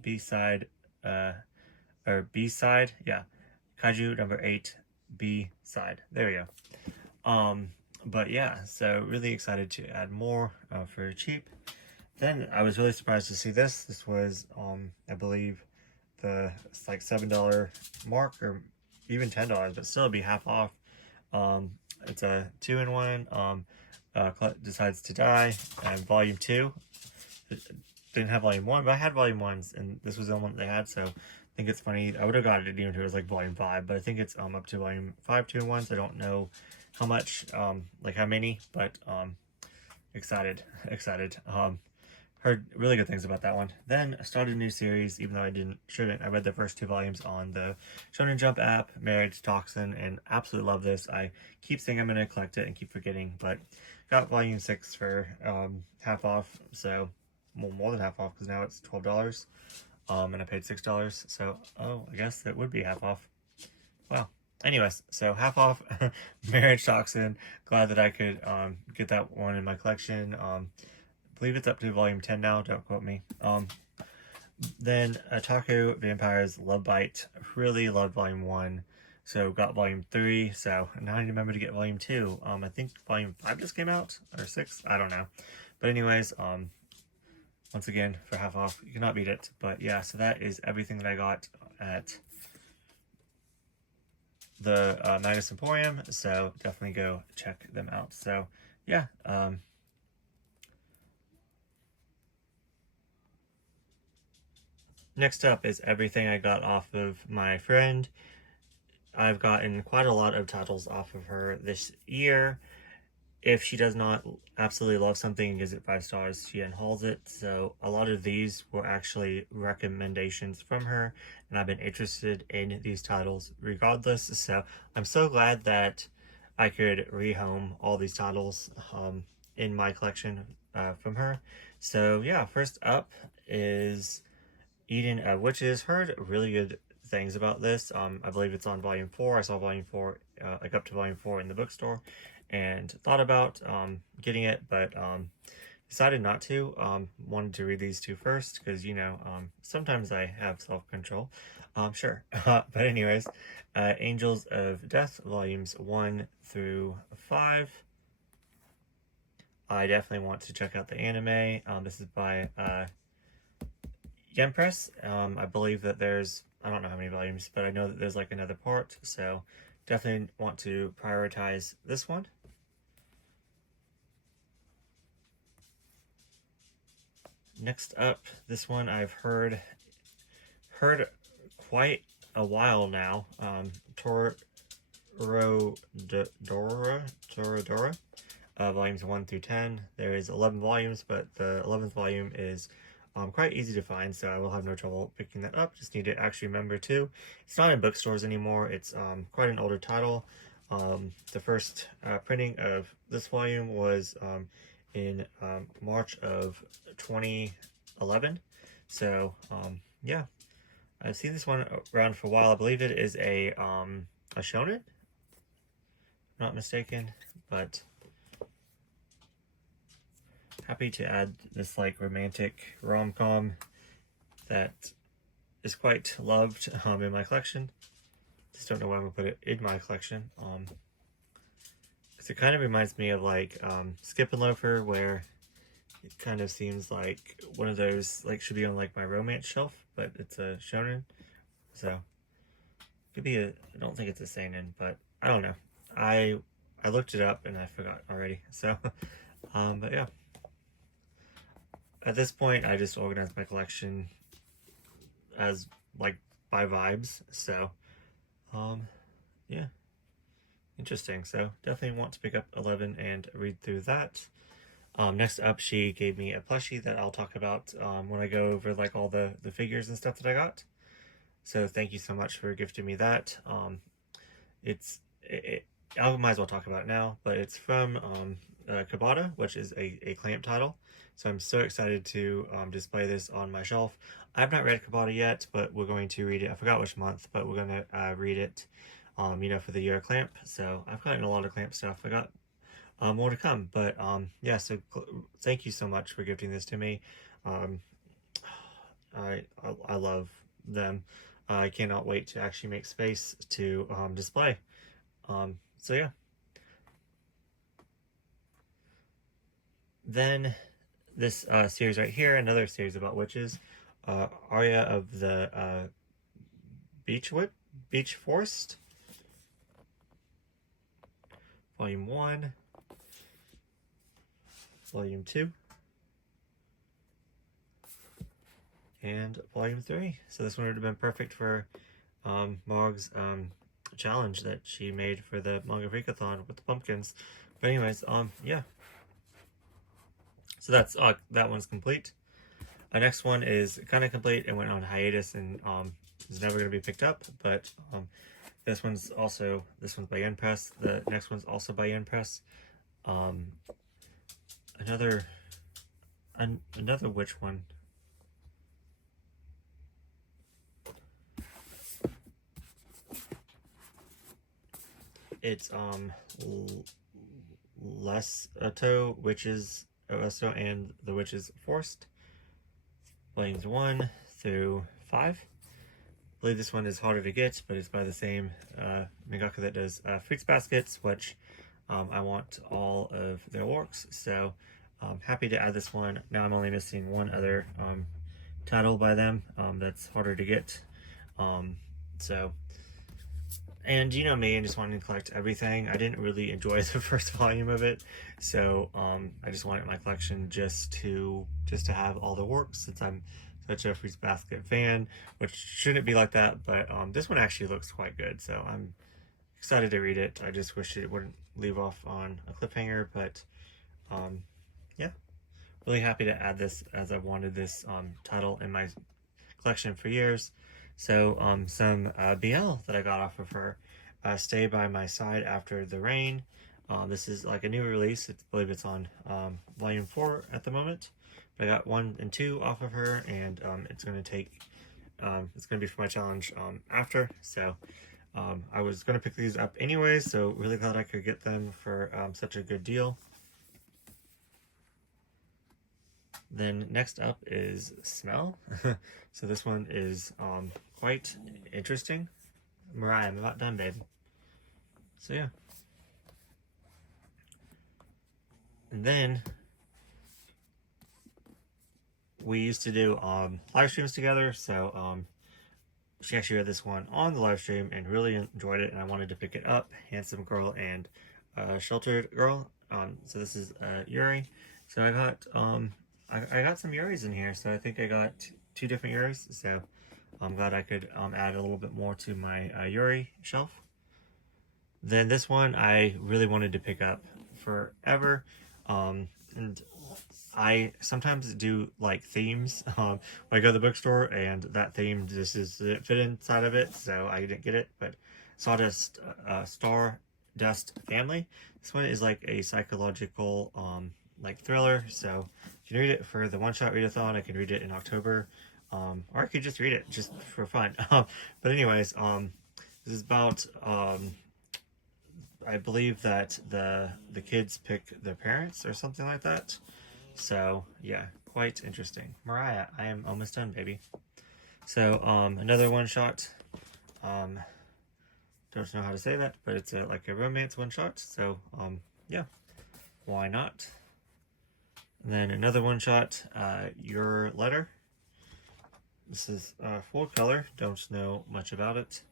B-side, yeah, Kaiju number 8, B-side. There you go. But yeah, so really excited to add more for cheap. Then I was really surprised to see this. This was, I believe, it's like $7 mark, or even $10, but still it'd be half off. It's a 2-in-1. Decides to Die, and volume 2. It didn't have volume 1, but I had volume 1s, and this was the only one that they had. So I think it's funny. I would have got it even if it was like volume 5, but I think it's up to volume 5 2-in-1s. I don't know how much, like how many, but excited. Heard really good things about that one. Then I started a new series, even though I shouldn't. I read the first 2 volumes on the Shonen Jump app, Marriage Toxin, and absolutely love this. I keep saying I'm going to collect it and keep forgetting, but got volume 6 for half off, so well, more than half off because now it's $12, and I paid $6, so I guess it would be half off. Wow. Anyways, so half off Marriage Toxin. Glad that I could get that one in my collection. I believe it's up to volume 10 now, don't quote me. Then Otaku Vampires Love Bite. Really loved volume 1, so got volume 3, so now I remember to get volume 2. I think volume 5 just came out, or 6, I don't know. But anyways, once again, for half off, you cannot beat it. But yeah, so that is everything that I got at the Magus Emporium, so definitely go check them out. So yeah, next up is everything I got off of my friend. I've gotten quite a lot of titles off of her this year. If she does not absolutely love something and gives it 5 stars, she unhauls it. So a lot of these were actually recommendations from her, and I've been interested in these titles regardless. So I'm so glad that I could rehome all these titles in my collection from her. So yeah, first up is Eden of Witches. Heard really good things about this. I believe it's on volume 4. I saw volume 4, like up to volume 4 in the bookstore, and thought about getting it, but decided not to. Wanted to read these 2 first because, you know, sometimes I have self-control. Sure. But anyways, Angels of Death, volumes 1 through 5. I definitely want to check out the anime. This is by Yen Press. I believe that there's, I don't know how many volumes, but I know that there's like another part, so definitely want to prioritize this one. Next up, this one I've heard quite a while now. Toradora, volumes 1 through 10. There is 11 volumes, but the 11th volume is quite easy to find, so I will have no trouble picking that up. Just need to actually remember to. It's not in bookstores anymore. It's quite an older title. The first printing of this volume was in March of 2011. So yeah, I've seen this one around for a while. I believe it is a shonen, if I'm not mistaken, but happy to add this like romantic rom-com that is quite loved in my collection. Just don't know why I'm gonna put it in my collection. Because it kind of reminds me of like Skip and Loafer, where it kind of seems like one of those like should be on like my romance shelf, but it's a shonen. So could be a. I don't think it's a seinen, but I don't know. I looked it up and I forgot already. So, but yeah. At this point, I just organized my collection as like by vibes. So, yeah, interesting. So definitely want to pick up 11 and read through that. Next up, she gave me a plushie that I'll talk about when I go over like all the figures and stuff that I got. So thank you so much for gifting me that. I might as well talk about it now, but it's from Kabata, which is a clamp title. So I'm so excited to display this on my shelf. I've not read Kabata yet, but we're going to read it. I forgot which month, but we're going to read it, for the year clamp. So I've gotten a lot of clamp stuff. I got more to come, but yeah. So thank you so much for gifting this to me. I love them. I cannot wait to actually make space to display. So yeah. Then this series right here, another series about witches. Aria of the Beach Forest. Volume 1. Volume 2. And Volume 3. So this one would have been perfect for Mog's challenge that she made for the Manga Freakathon with the pumpkins. But anyways, yeah. So that's that one's complete. Our next one is kind of complete and went on hiatus and is never going to be picked up. But this one's by Yen Press. The next one's also by Yen Press. Another which one? It's Lesato Witches Oeso and the Witches Forced, volumes 1 through 5. I believe this one is harder to get, but it's by the same mangaka that does Fruits Baskets, which I want all of their works. So I'm happy to add this one. Now I'm only missing one other title by them that's harder to get. And you know me, and just wanting to collect everything. I didn't really enjoy the first volume of it, so I just wanted my collection just to have all the works, since I'm such a Fruits Basket fan, which shouldn't be like that, but this one actually looks quite good, so I'm excited to read it. I just wish it wouldn't leave off on a cliffhanger, but yeah, really happy to add this, as I've wanted this title in my collection for years. So some BL that I got off of her. Stay by My Side After the Rain. This is like a new release. I believe it's on volume 4 at the moment. But I got 1 and 2 off of her, and it's going to be for my challenge after. So I was going to pick these up anyways, so really glad I could get them for such a good deal. Then next up is Smell. So this one is quite interesting. Mariah, I'm about done, babe. So yeah. And then we used to do live streams together, so she actually read this one on the live stream and really enjoyed it, and I wanted to pick it up. Handsome Girl and Sheltered Girl. So this is Yuri. So I got I got some Yuris in here, so I think I got 2 different Yuris, so I'm glad I could add a little bit more to my Yuri shelf. Then this one I really wanted to pick up forever, and I sometimes do like themes when I go to the bookstore, and that theme just didn't fit inside of it, so I didn't get it. But Sawdust Star Dust Family. This one is like a psychological like thriller, so you can read it for the one-shot readathon. I can read it in October, or I could just read it just for fun. But anyways, this is about I believe that the kids pick their parents or something like that. So yeah, quite interesting. Mariah, I am almost done, baby. So another one shot. Don't know how to say that, but it's like a romance one shot. So yeah, why not? And then another one shot. Your Letter. This is full color. Don't know much about it.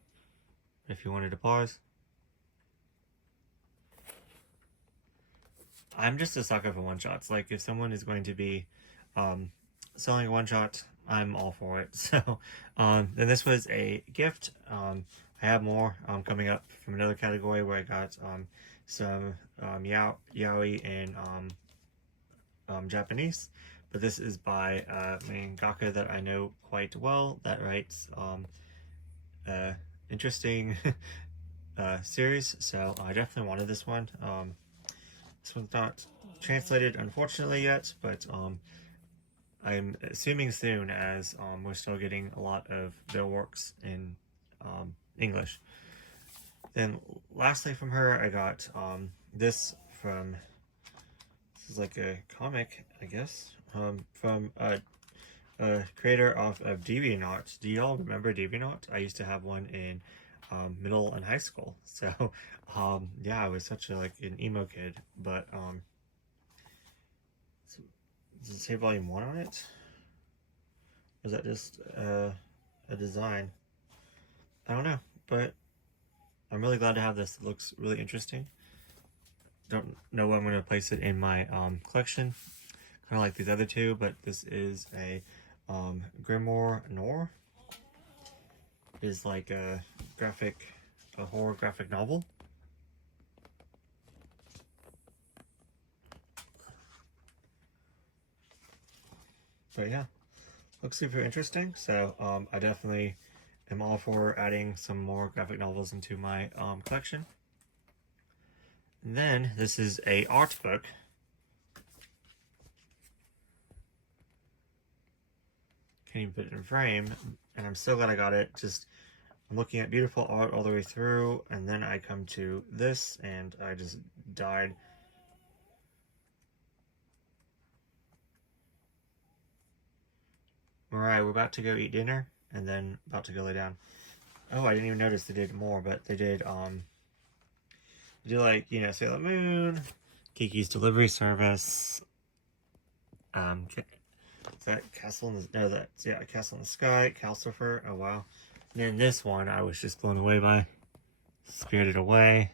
If you wanted to pause. I'm just a sucker for one shots. Like if someone is going to be selling a one shot, I'm all for it. So then this was a gift. I have more coming up from another category where I got some yaoi in Japanese, but this is by a mangaka that I know quite well that writes interesting series. So I definitely wanted this one. This one's not translated, unfortunately, yet, but I'm assuming soon, as we're still getting a lot of their works in English. Then, lastly, from her, I got this from. This is like a comic, I guess, from a creator of DeviantArt. Do y'all remember DeviantArt? I used to have one in middle and high school. So yeah, I was such a like an emo kid. But does it say volume 1 on it? Or is that just a design? I don't know, but I'm really glad to have this. It looks really interesting. Don't know where I'm going to place it in my collection. Kind of like these other two, but this is a Grimoire Noir. It is like a horror graphic novel. But yeah, looks super interesting. So I definitely am all for adding some more graphic novels into my collection. And then this is a art book. Can't even put it in frame, and I'm so glad I got it. Just I'm looking at beautiful art all the way through, and then I come to this, and I just died. Alright, we're about to go eat dinner, and then about to go lay down. Oh, I didn't even notice they did more, but they did, like, you know, Sailor Moon, Kiki's Delivery Service, is that Castle in the, no, that's, yeah, Castle in the Sky, Calcifer, oh wow. And then this one, I was just blown away by, Spirited Away,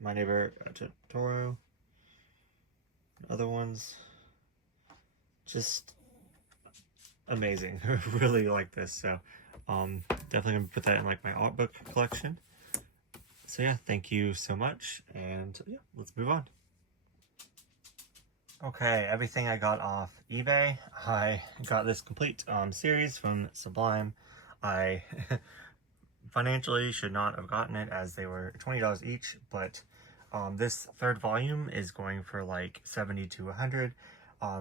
My Neighbor Totoro, other ones, just amazing. I really like this, so definitely gonna put that in like my art book collection. So yeah, thank you so much, and yeah, let's move on. Okay, everything I got off eBay. I got this complete series from Sublime. I financially should not have gotten it as they were $20 each, but this third volume is going for like 70 to 100.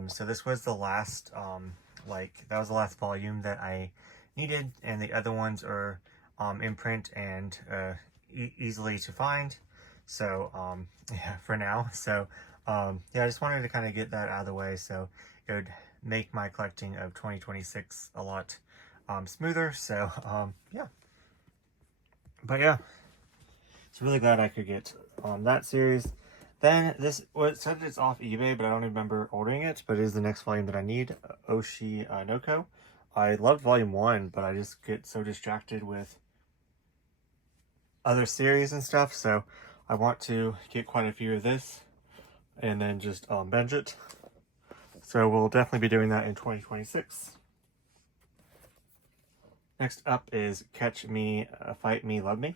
So this was the last that was the last volume that I needed, and the other ones are in print and easily to find. So yeah, for now. So yeah, I just wanted to kind of get that out of the way, so it would make my collecting of 2026 a lot smoother. So yeah, but yeah, so really glad I could get that series. Then this, well, it said it's off eBay, but I don't remember ordering it, but it is the next volume that I need, Oshi Noko. I loved volume 1, but I just get so distracted with other series and stuff, so I want to get quite a few of this and then just binge it. So we'll definitely be doing that in 2026. Next up is Catch Me, Fight Me, Love Me.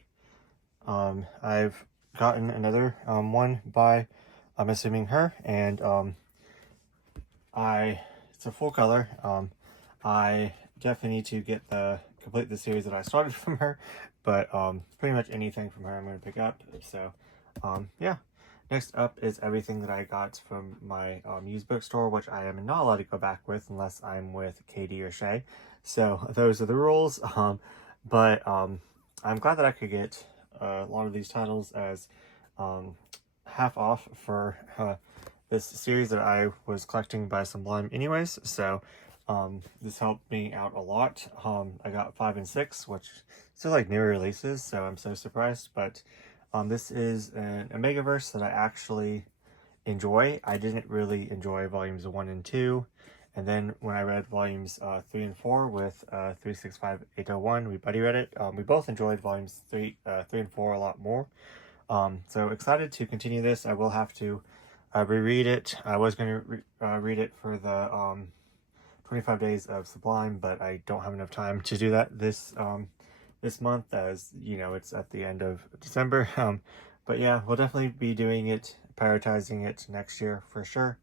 I've gotten another one by, I'm assuming her, and it's a full color. I definitely need to get the complete the series that I started from her, but pretty much anything from her I'm going to pick up. So yeah. Next up is everything that I got from my used bookstore, which I am not allowed to go back with unless I'm with Katie or Shay. So those are the rules. But I'm glad that I could get a lot of these titles as half off for this series that I was collecting by Sublime anyways. So this helped me out a lot. I got 5 and 6, which still like new releases, so I'm so surprised. But this is an Omegaverse that I actually enjoy. I didn't really enjoy volumes 1 and 2. And then when I read volumes 3 and 4 with 365801, we buddy read it. We both enjoyed volumes 3 and 4 a lot more. So excited to continue this. I will have to reread it. I was going to read it for the 25 days of Sublime, but I don't have enough time to do that this month, as you know, it's at the end of December. But yeah, we'll definitely be doing it, prioritizing it next year for sure.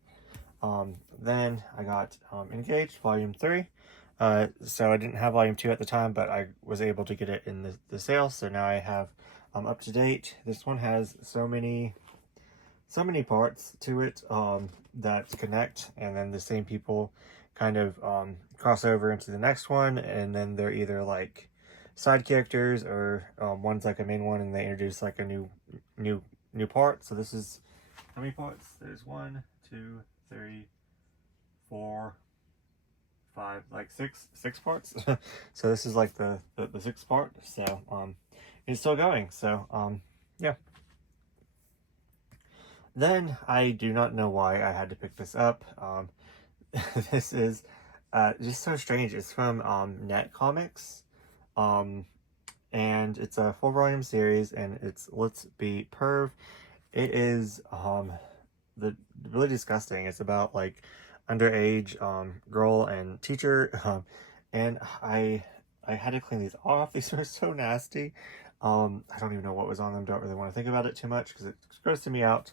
Then I got Engaged Volume 3. So I didn't have Volume 2 at the time, but I was able to get it in the sale, so now I have up to date. This one has so many parts to it that connect, and then the same people kind of cross over into the next one, and then they're either like side characters or one's like a main one and they introduce like a new part. So this is how many parts? There's 1, 2, 3, 4, 5, like six parts. So this is like the sixth part. So it's still going. So yeah. Then I do not know why I had to pick this up. This is just so strange. It's from Net Comics. And it's a 4-volume series, and it's Let's Be Perv. It is really disgusting. It's about like underage girl and teacher, and I had to clean these off. These are so nasty. I don't even know what was on them. Don't really want to think about it too much because it's grossing me out.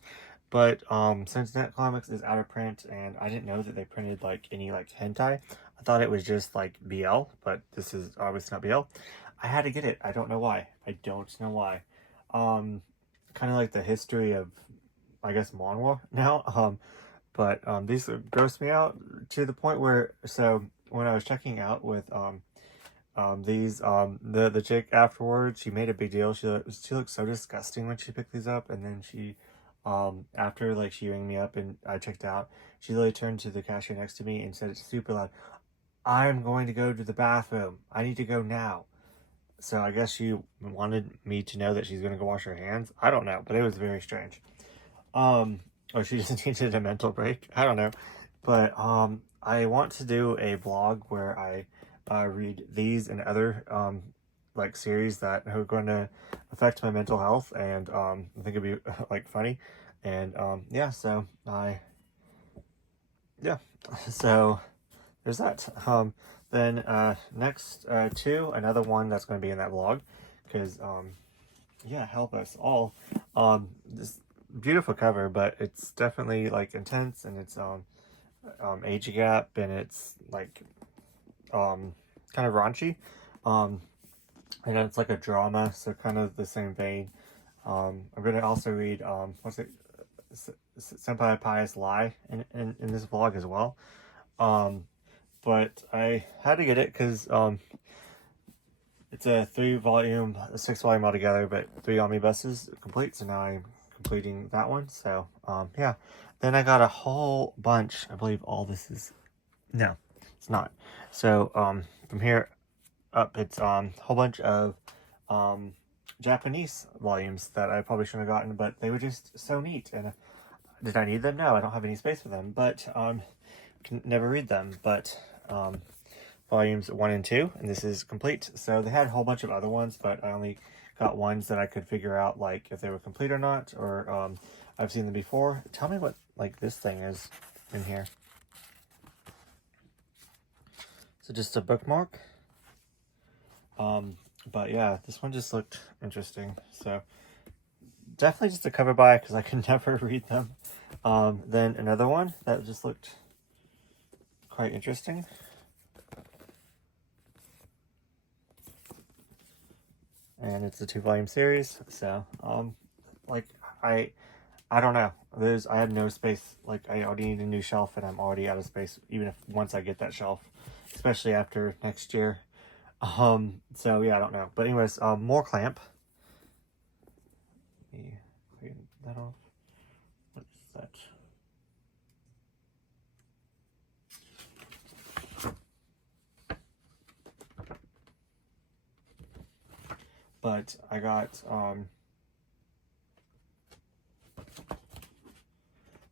But since Net Comics is out of print, and I didn't know that they printed like any like hentai, I thought it was just like BL, but this is obviously not BL. I had to get it. I don't know why. I don't know why. Kind of like the history of, I guess, Manhwa now. But these gross me out to the point where, so when I was checking out with the chick afterwards, she made a big deal. She looked so disgusting when she picked these up, and then she after like she rang me up and I checked out, she literally turned to the cashier next to me and said it super loud, "I'm going to go to the bathroom. I need to go now." So I guess she wanted me to know that she's going to go wash her hands. I don't know, but it was very strange. Or she just needed a mental break. I don't know. But I want to do a vlog where I read these and other like series that are going to affect my mental health, and I think it'd be like funny. And yeah, so so there's that. Then next to another one that's going to be in that vlog, because yeah, help us all. This beautiful cover, but it's definitely like intense, and it's age gap, and it's like kind of raunchy, and it's like a drama, so kind of the same vein. I'm going to also read what's it, Senpai Pious Lie in this vlog as well. But I had to get it because it's a 3-volume, 6-volume altogether, but 3 omnibuses complete, so now I'm completing that one. So yeah, then I got a whole bunch. I believe all this is, no, it's not. So from here up, it's a whole bunch of Japanese volumes that I probably shouldn't have gotten, but they were just so neat. And did I need them? No, I don't have any space for them, but can never read them. But volumes 1 and 2, and this is complete. So they had a whole bunch of other ones, but I only got ones that I could figure out like if they were complete or not, or I've seen them before. Tell me what like this thing is in here. So just a bookmark. But yeah, this one just looked interesting. So definitely just a cover buy because I could never read them. Then another one that just looked quite interesting. and it's a 2-volume series. So like I don't know. I have no space. Like, I already need a new shelf, and I'm already out of space. Even if once I get that shelf, especially after next year. So yeah, I don't know. But anyways, more clamp. Let me clean that off. What is that? But I got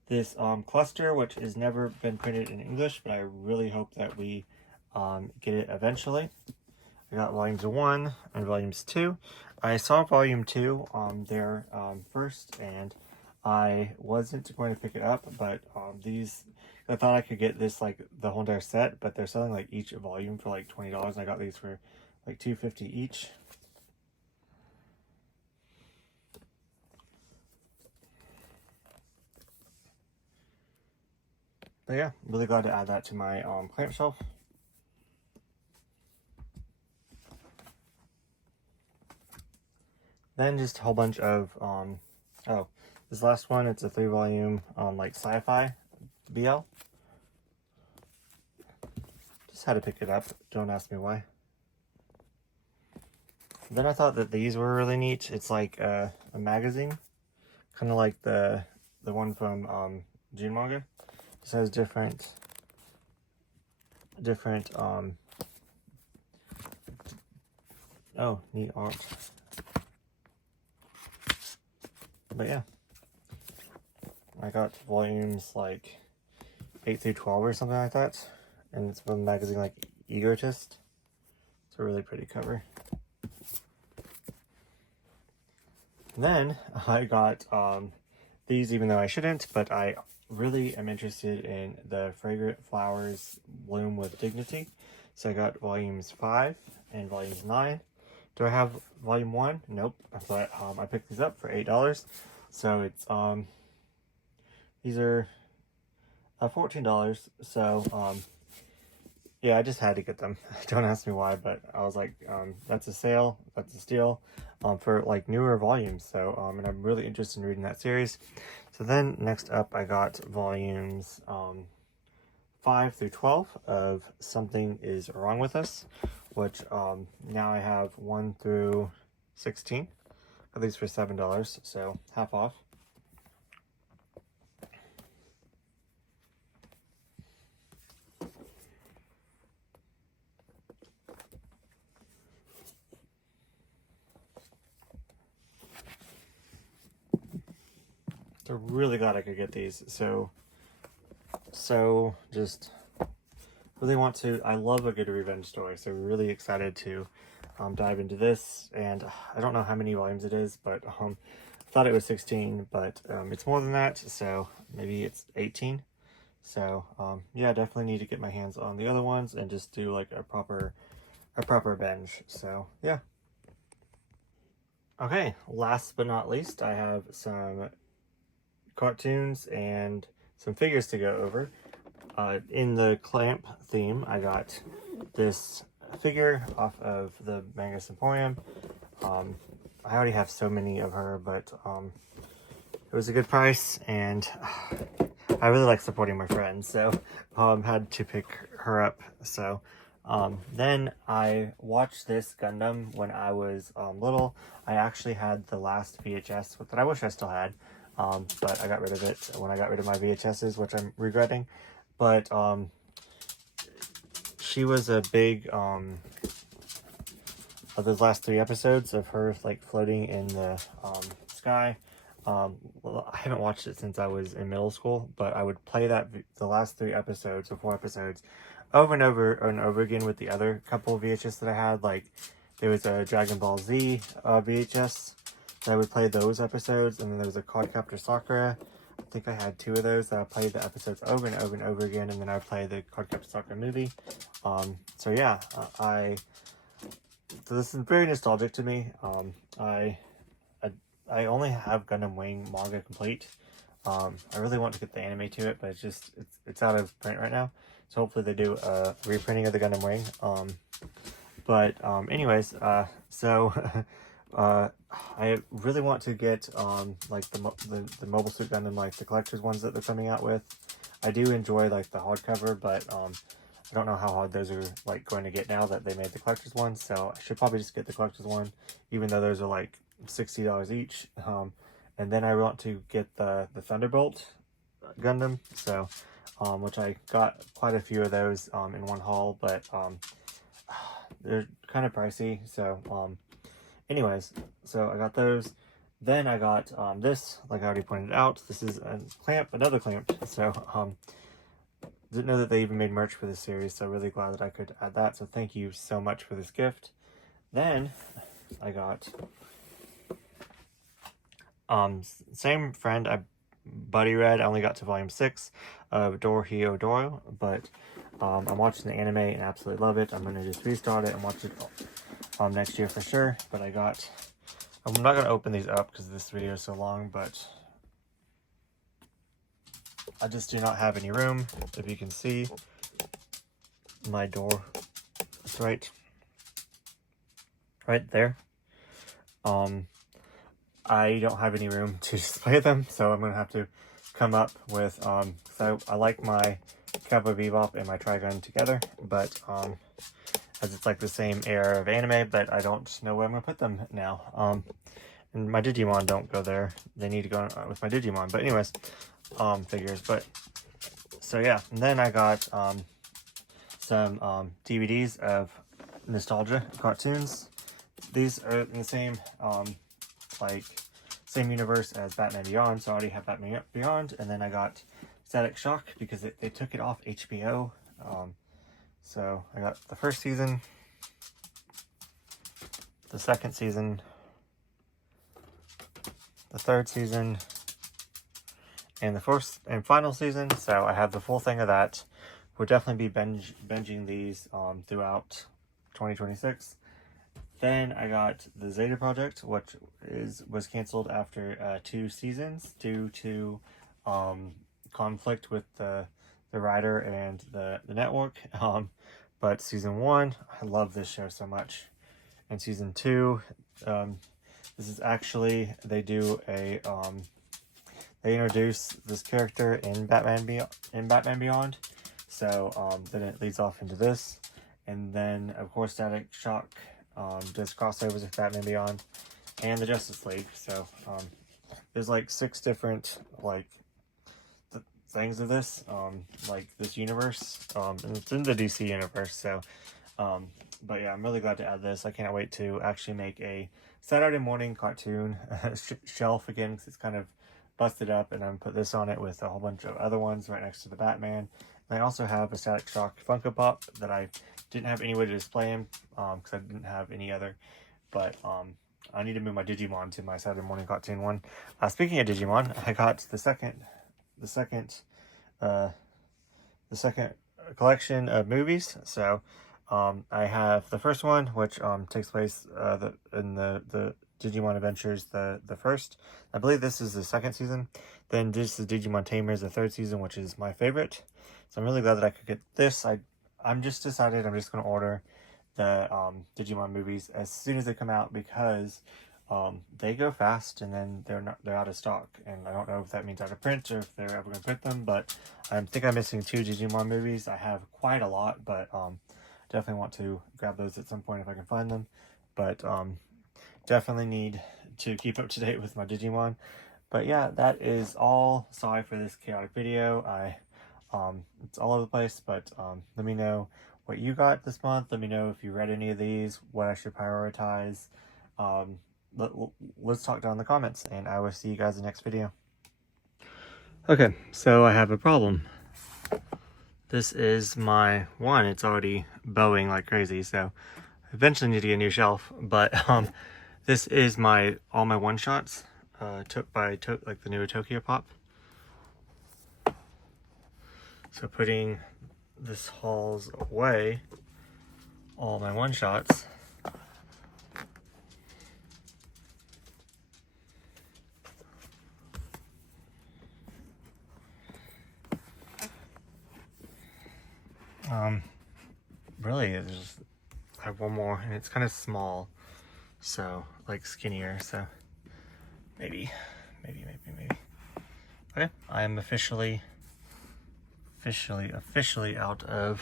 this cluster, which has never been printed in English, but I really hope that we get it eventually. I got volumes 1 and volumes 2. I saw volume 2 there first, and I wasn't going to pick it up, but I thought I could get this, like, the whole entire set, but they're selling, like, each volume for, like, $20, and I got these for, like, $2.50 each. But yeah, really glad to add that to my clamp shelf. Then just a whole bunch of, oh, this last one, it's a 3-volume, like, sci-fi BL. Just had to pick it up, don't ask me why. Then I thought that these were really neat. It's like a magazine, kind of like the one from June Manga. Just has different oh, neat art. But yeah, I got volumes like 8 through 12 or something like that, and it's from a magazine like Egotist. It's a really pretty cover. And then I got these, even though I shouldn't, but I really am interested in the Fragrant Flowers Bloom with Dignity. So I got volumes 5 and volumes 9. Do I have volume 1? Nope. But I picked these up for $8. So it's these are $14. So yeah, I just had to get them. Don't ask me why, but I was like, that's a sale, that's a steal, for like newer volumes. So and I'm really interested in reading that series. So then next up, I got volumes 5 through 12 of Something Is Wrong With Us, which now I have 1 through 16. Got these for $7, so half off. So really glad I could get these. So just really want to. I love a good revenge story, so really excited to dive into this. And I don't know how many volumes it is, but I thought it was 16, but it's more than that. So maybe it's 18. So yeah, definitely need to get my hands on the other ones and just do like a proper binge. So yeah. Okay, last but not least, I have some cartoons and some figures to go over. In the clamp theme, I got this figure off of the Manga Emporium. I already have so many of her, but it was a good price, and I really like supporting my friends, so had to pick her up. So then I watched this Gundam when I was little. I actually had the last VHS that I wish I still had, but I got rid of it when I got rid of my VHSs, which I'm regretting. But she was a big of those last 3 episodes of her like floating in the sky. Well, I haven't watched it since I was in middle school, but I would play the last 3 episodes or 4 episodes over and over and over again with the other couple of VHS that I had. Like, there was a Dragon Ball Z VHS that I would play those episodes, and then there was a Quadcopter Sakura. I think I had 2 of those that I played the episodes over and over and over again, and then I would play the Quadcopter Sakura movie. So yeah, so this is very nostalgic to me. I only have Gundam Wing manga complete. I really want to get the anime to it, but it's out of print right now. So hopefully they do a reprinting of the Gundam Wing. Anyways, so I really want to get like the Mobile Suit Gundam, like the collector's ones that they're coming out with. I do enjoy like the hardcover, but I don't know how hard those are like going to get now that they made the collector's one. So I should probably just get the collector's one, even though those are like $60 each. And then I want to get the Thunderbolt Gundam, so which I got quite a few of those in one haul, but they're kind of pricey. So anyways, so I got those. Then I got this, like I already pointed out. This is a clamp, another clamp. So didn't know that they even made merch for this series, so really glad that I could add that. So thank you so much for this gift. Then I got same friend, I buddy read. I only got to volume 6 of Dorhio Doro, but I'm watching the anime and absolutely love it. I'm gonna just restart it and watch it next year for sure. But I'm not gonna open these up because this video is so long, but I just do not have any room. If you can see my door, it's right there. I don't have any room to display them, so I'm gonna have to come up with so I like my Cowboy Bebop and my Trigun together, but as it's like the same era of anime, but I don't know where I'm gonna put them now. And my Digimon don't go there. They need to go with my Digimon. But anyways, figures. But so yeah, and then I got some DVDs of nostalgia cartoons. These are in the same like same universe as Batman Beyond, so I already have Batman Beyond. And then I got Static Shock because they took it off HBO. So I got the first season, the second season, the third season, and the fourth and final season. So I have the full thing of that. We'll definitely be binging these throughout 2026. Then I got the Zeta Project, which was canceled after 2 seasons due to conflict with the writer and the network. But season 1, I love this show so much. And season 2, this is actually, they do a they introduce this character in Batman Beyond. So then it leads off into this, and then of course Static Shock does crossovers with Batman Beyond and the Justice League. So there's like 6 different like things of this like this universe, and it's in the DC universe. So but yeah, I'm really glad to add this. I can't wait to actually make a Saturday morning cartoon shelf again, because it's kind of busted up, and I'm put this on it with a whole bunch of other ones right next to the Batman. And I also have a Static Shock Funko Pop that I didn't have any way to display him because I didn't have any other. But I need to move my Digimon to my Saturday morning cartoon one. Speaking of Digimon, I got the second collection of movies. So I have the first one, which takes place in the Digimon Adventures, the first. I believe this is the second season. Then this is Digimon Tamers, the third season, which is my favorite. So I'm really glad that I could get this. I'm just decided I'm just going to order the Digimon movies as soon as they come out, because they go fast and then they're out of stock, and I don't know if that means out of print or if they're ever going to print them. But I think I'm missing 2 Digimon movies. I have quite a lot, but definitely want to grab those at some point if I can find them. But definitely need to keep up to date with my Digimon. But yeah, that is all. Sorry for this chaotic video. It's all over the place, but let me know what you got this month. Let me know if you read any of these, what I should prioritize. Let's talk down in the comments, and I will see you guys in the next video. Okay, so I have a problem. This is my one. It's already bowing like crazy, so I eventually need to get a new shelf. But this is all my one-shots took by like the newer Tokyo Pop. So putting this hauls away all my one-shots. Really, I have one more, and it's kind of small. So, like skinnier, so maybe. Okay, I am officially out of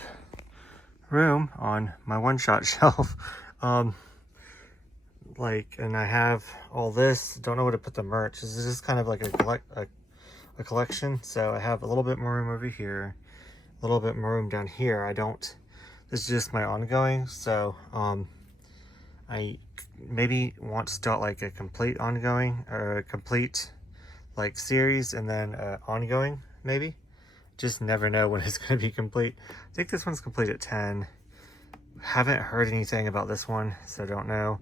room on my one-shot shelf. And I have all this. Don't know where to put the merch. This is just kind of like a collection. So I have a little bit more room over here, a little bit more room down here. This is just my ongoing. So I maybe want to start like a complete ongoing or a complete like series and then ongoing maybe. Just never know when it's going to be complete. I think this one's complete at 10. Haven't heard anything about this one, so don't know.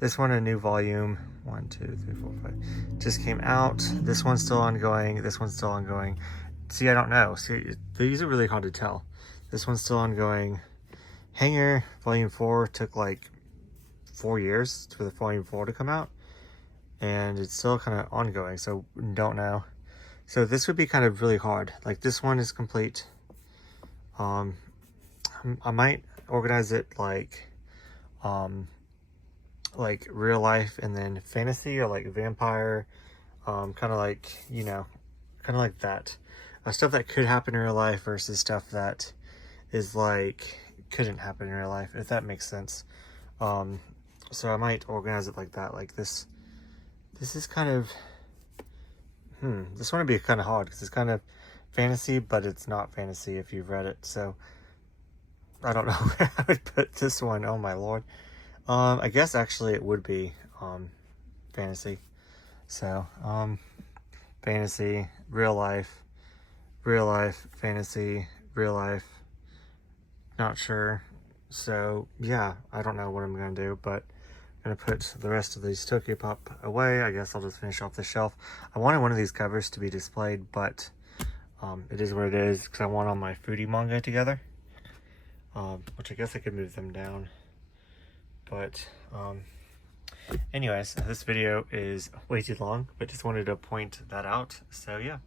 This one, a new volume, 1, 2, 3, 4, 5, just came out. This one's still ongoing. This one's still ongoing. See, I don't know. See, these are really hard to tell. This one's still ongoing. Hanger, volume 4, took like 4 years for the volume 4 to come out. And it's still kind of ongoing, so don't know. So this would be kind of really hard. Like this one is complete. I might organize it like real life and then fantasy, or like vampire, kind of like, you know, kind of like that. Stuff that could happen in real life versus stuff that is like couldn't happen in real life, if that makes sense. So I might organize it like that. Like this is kind of this one would be kind of hard because it's kind of fantasy, but it's not fantasy if you've read it. So I don't know where I would put this one. Oh my lord. I guess actually it would be fantasy. So fantasy, real life, fantasy, real life. Not sure. So yeah, I don't know what I'm gonna do, but I'm gonna put the rest of these Tokyo Pop away. I guess I'll just finish off the shelf. I wanted one of these covers to be displayed, but it is what it is because I want all my foodie manga together. Which I guess I could move them down. But anyways, this video is way too long, but just wanted to point that out. So yeah.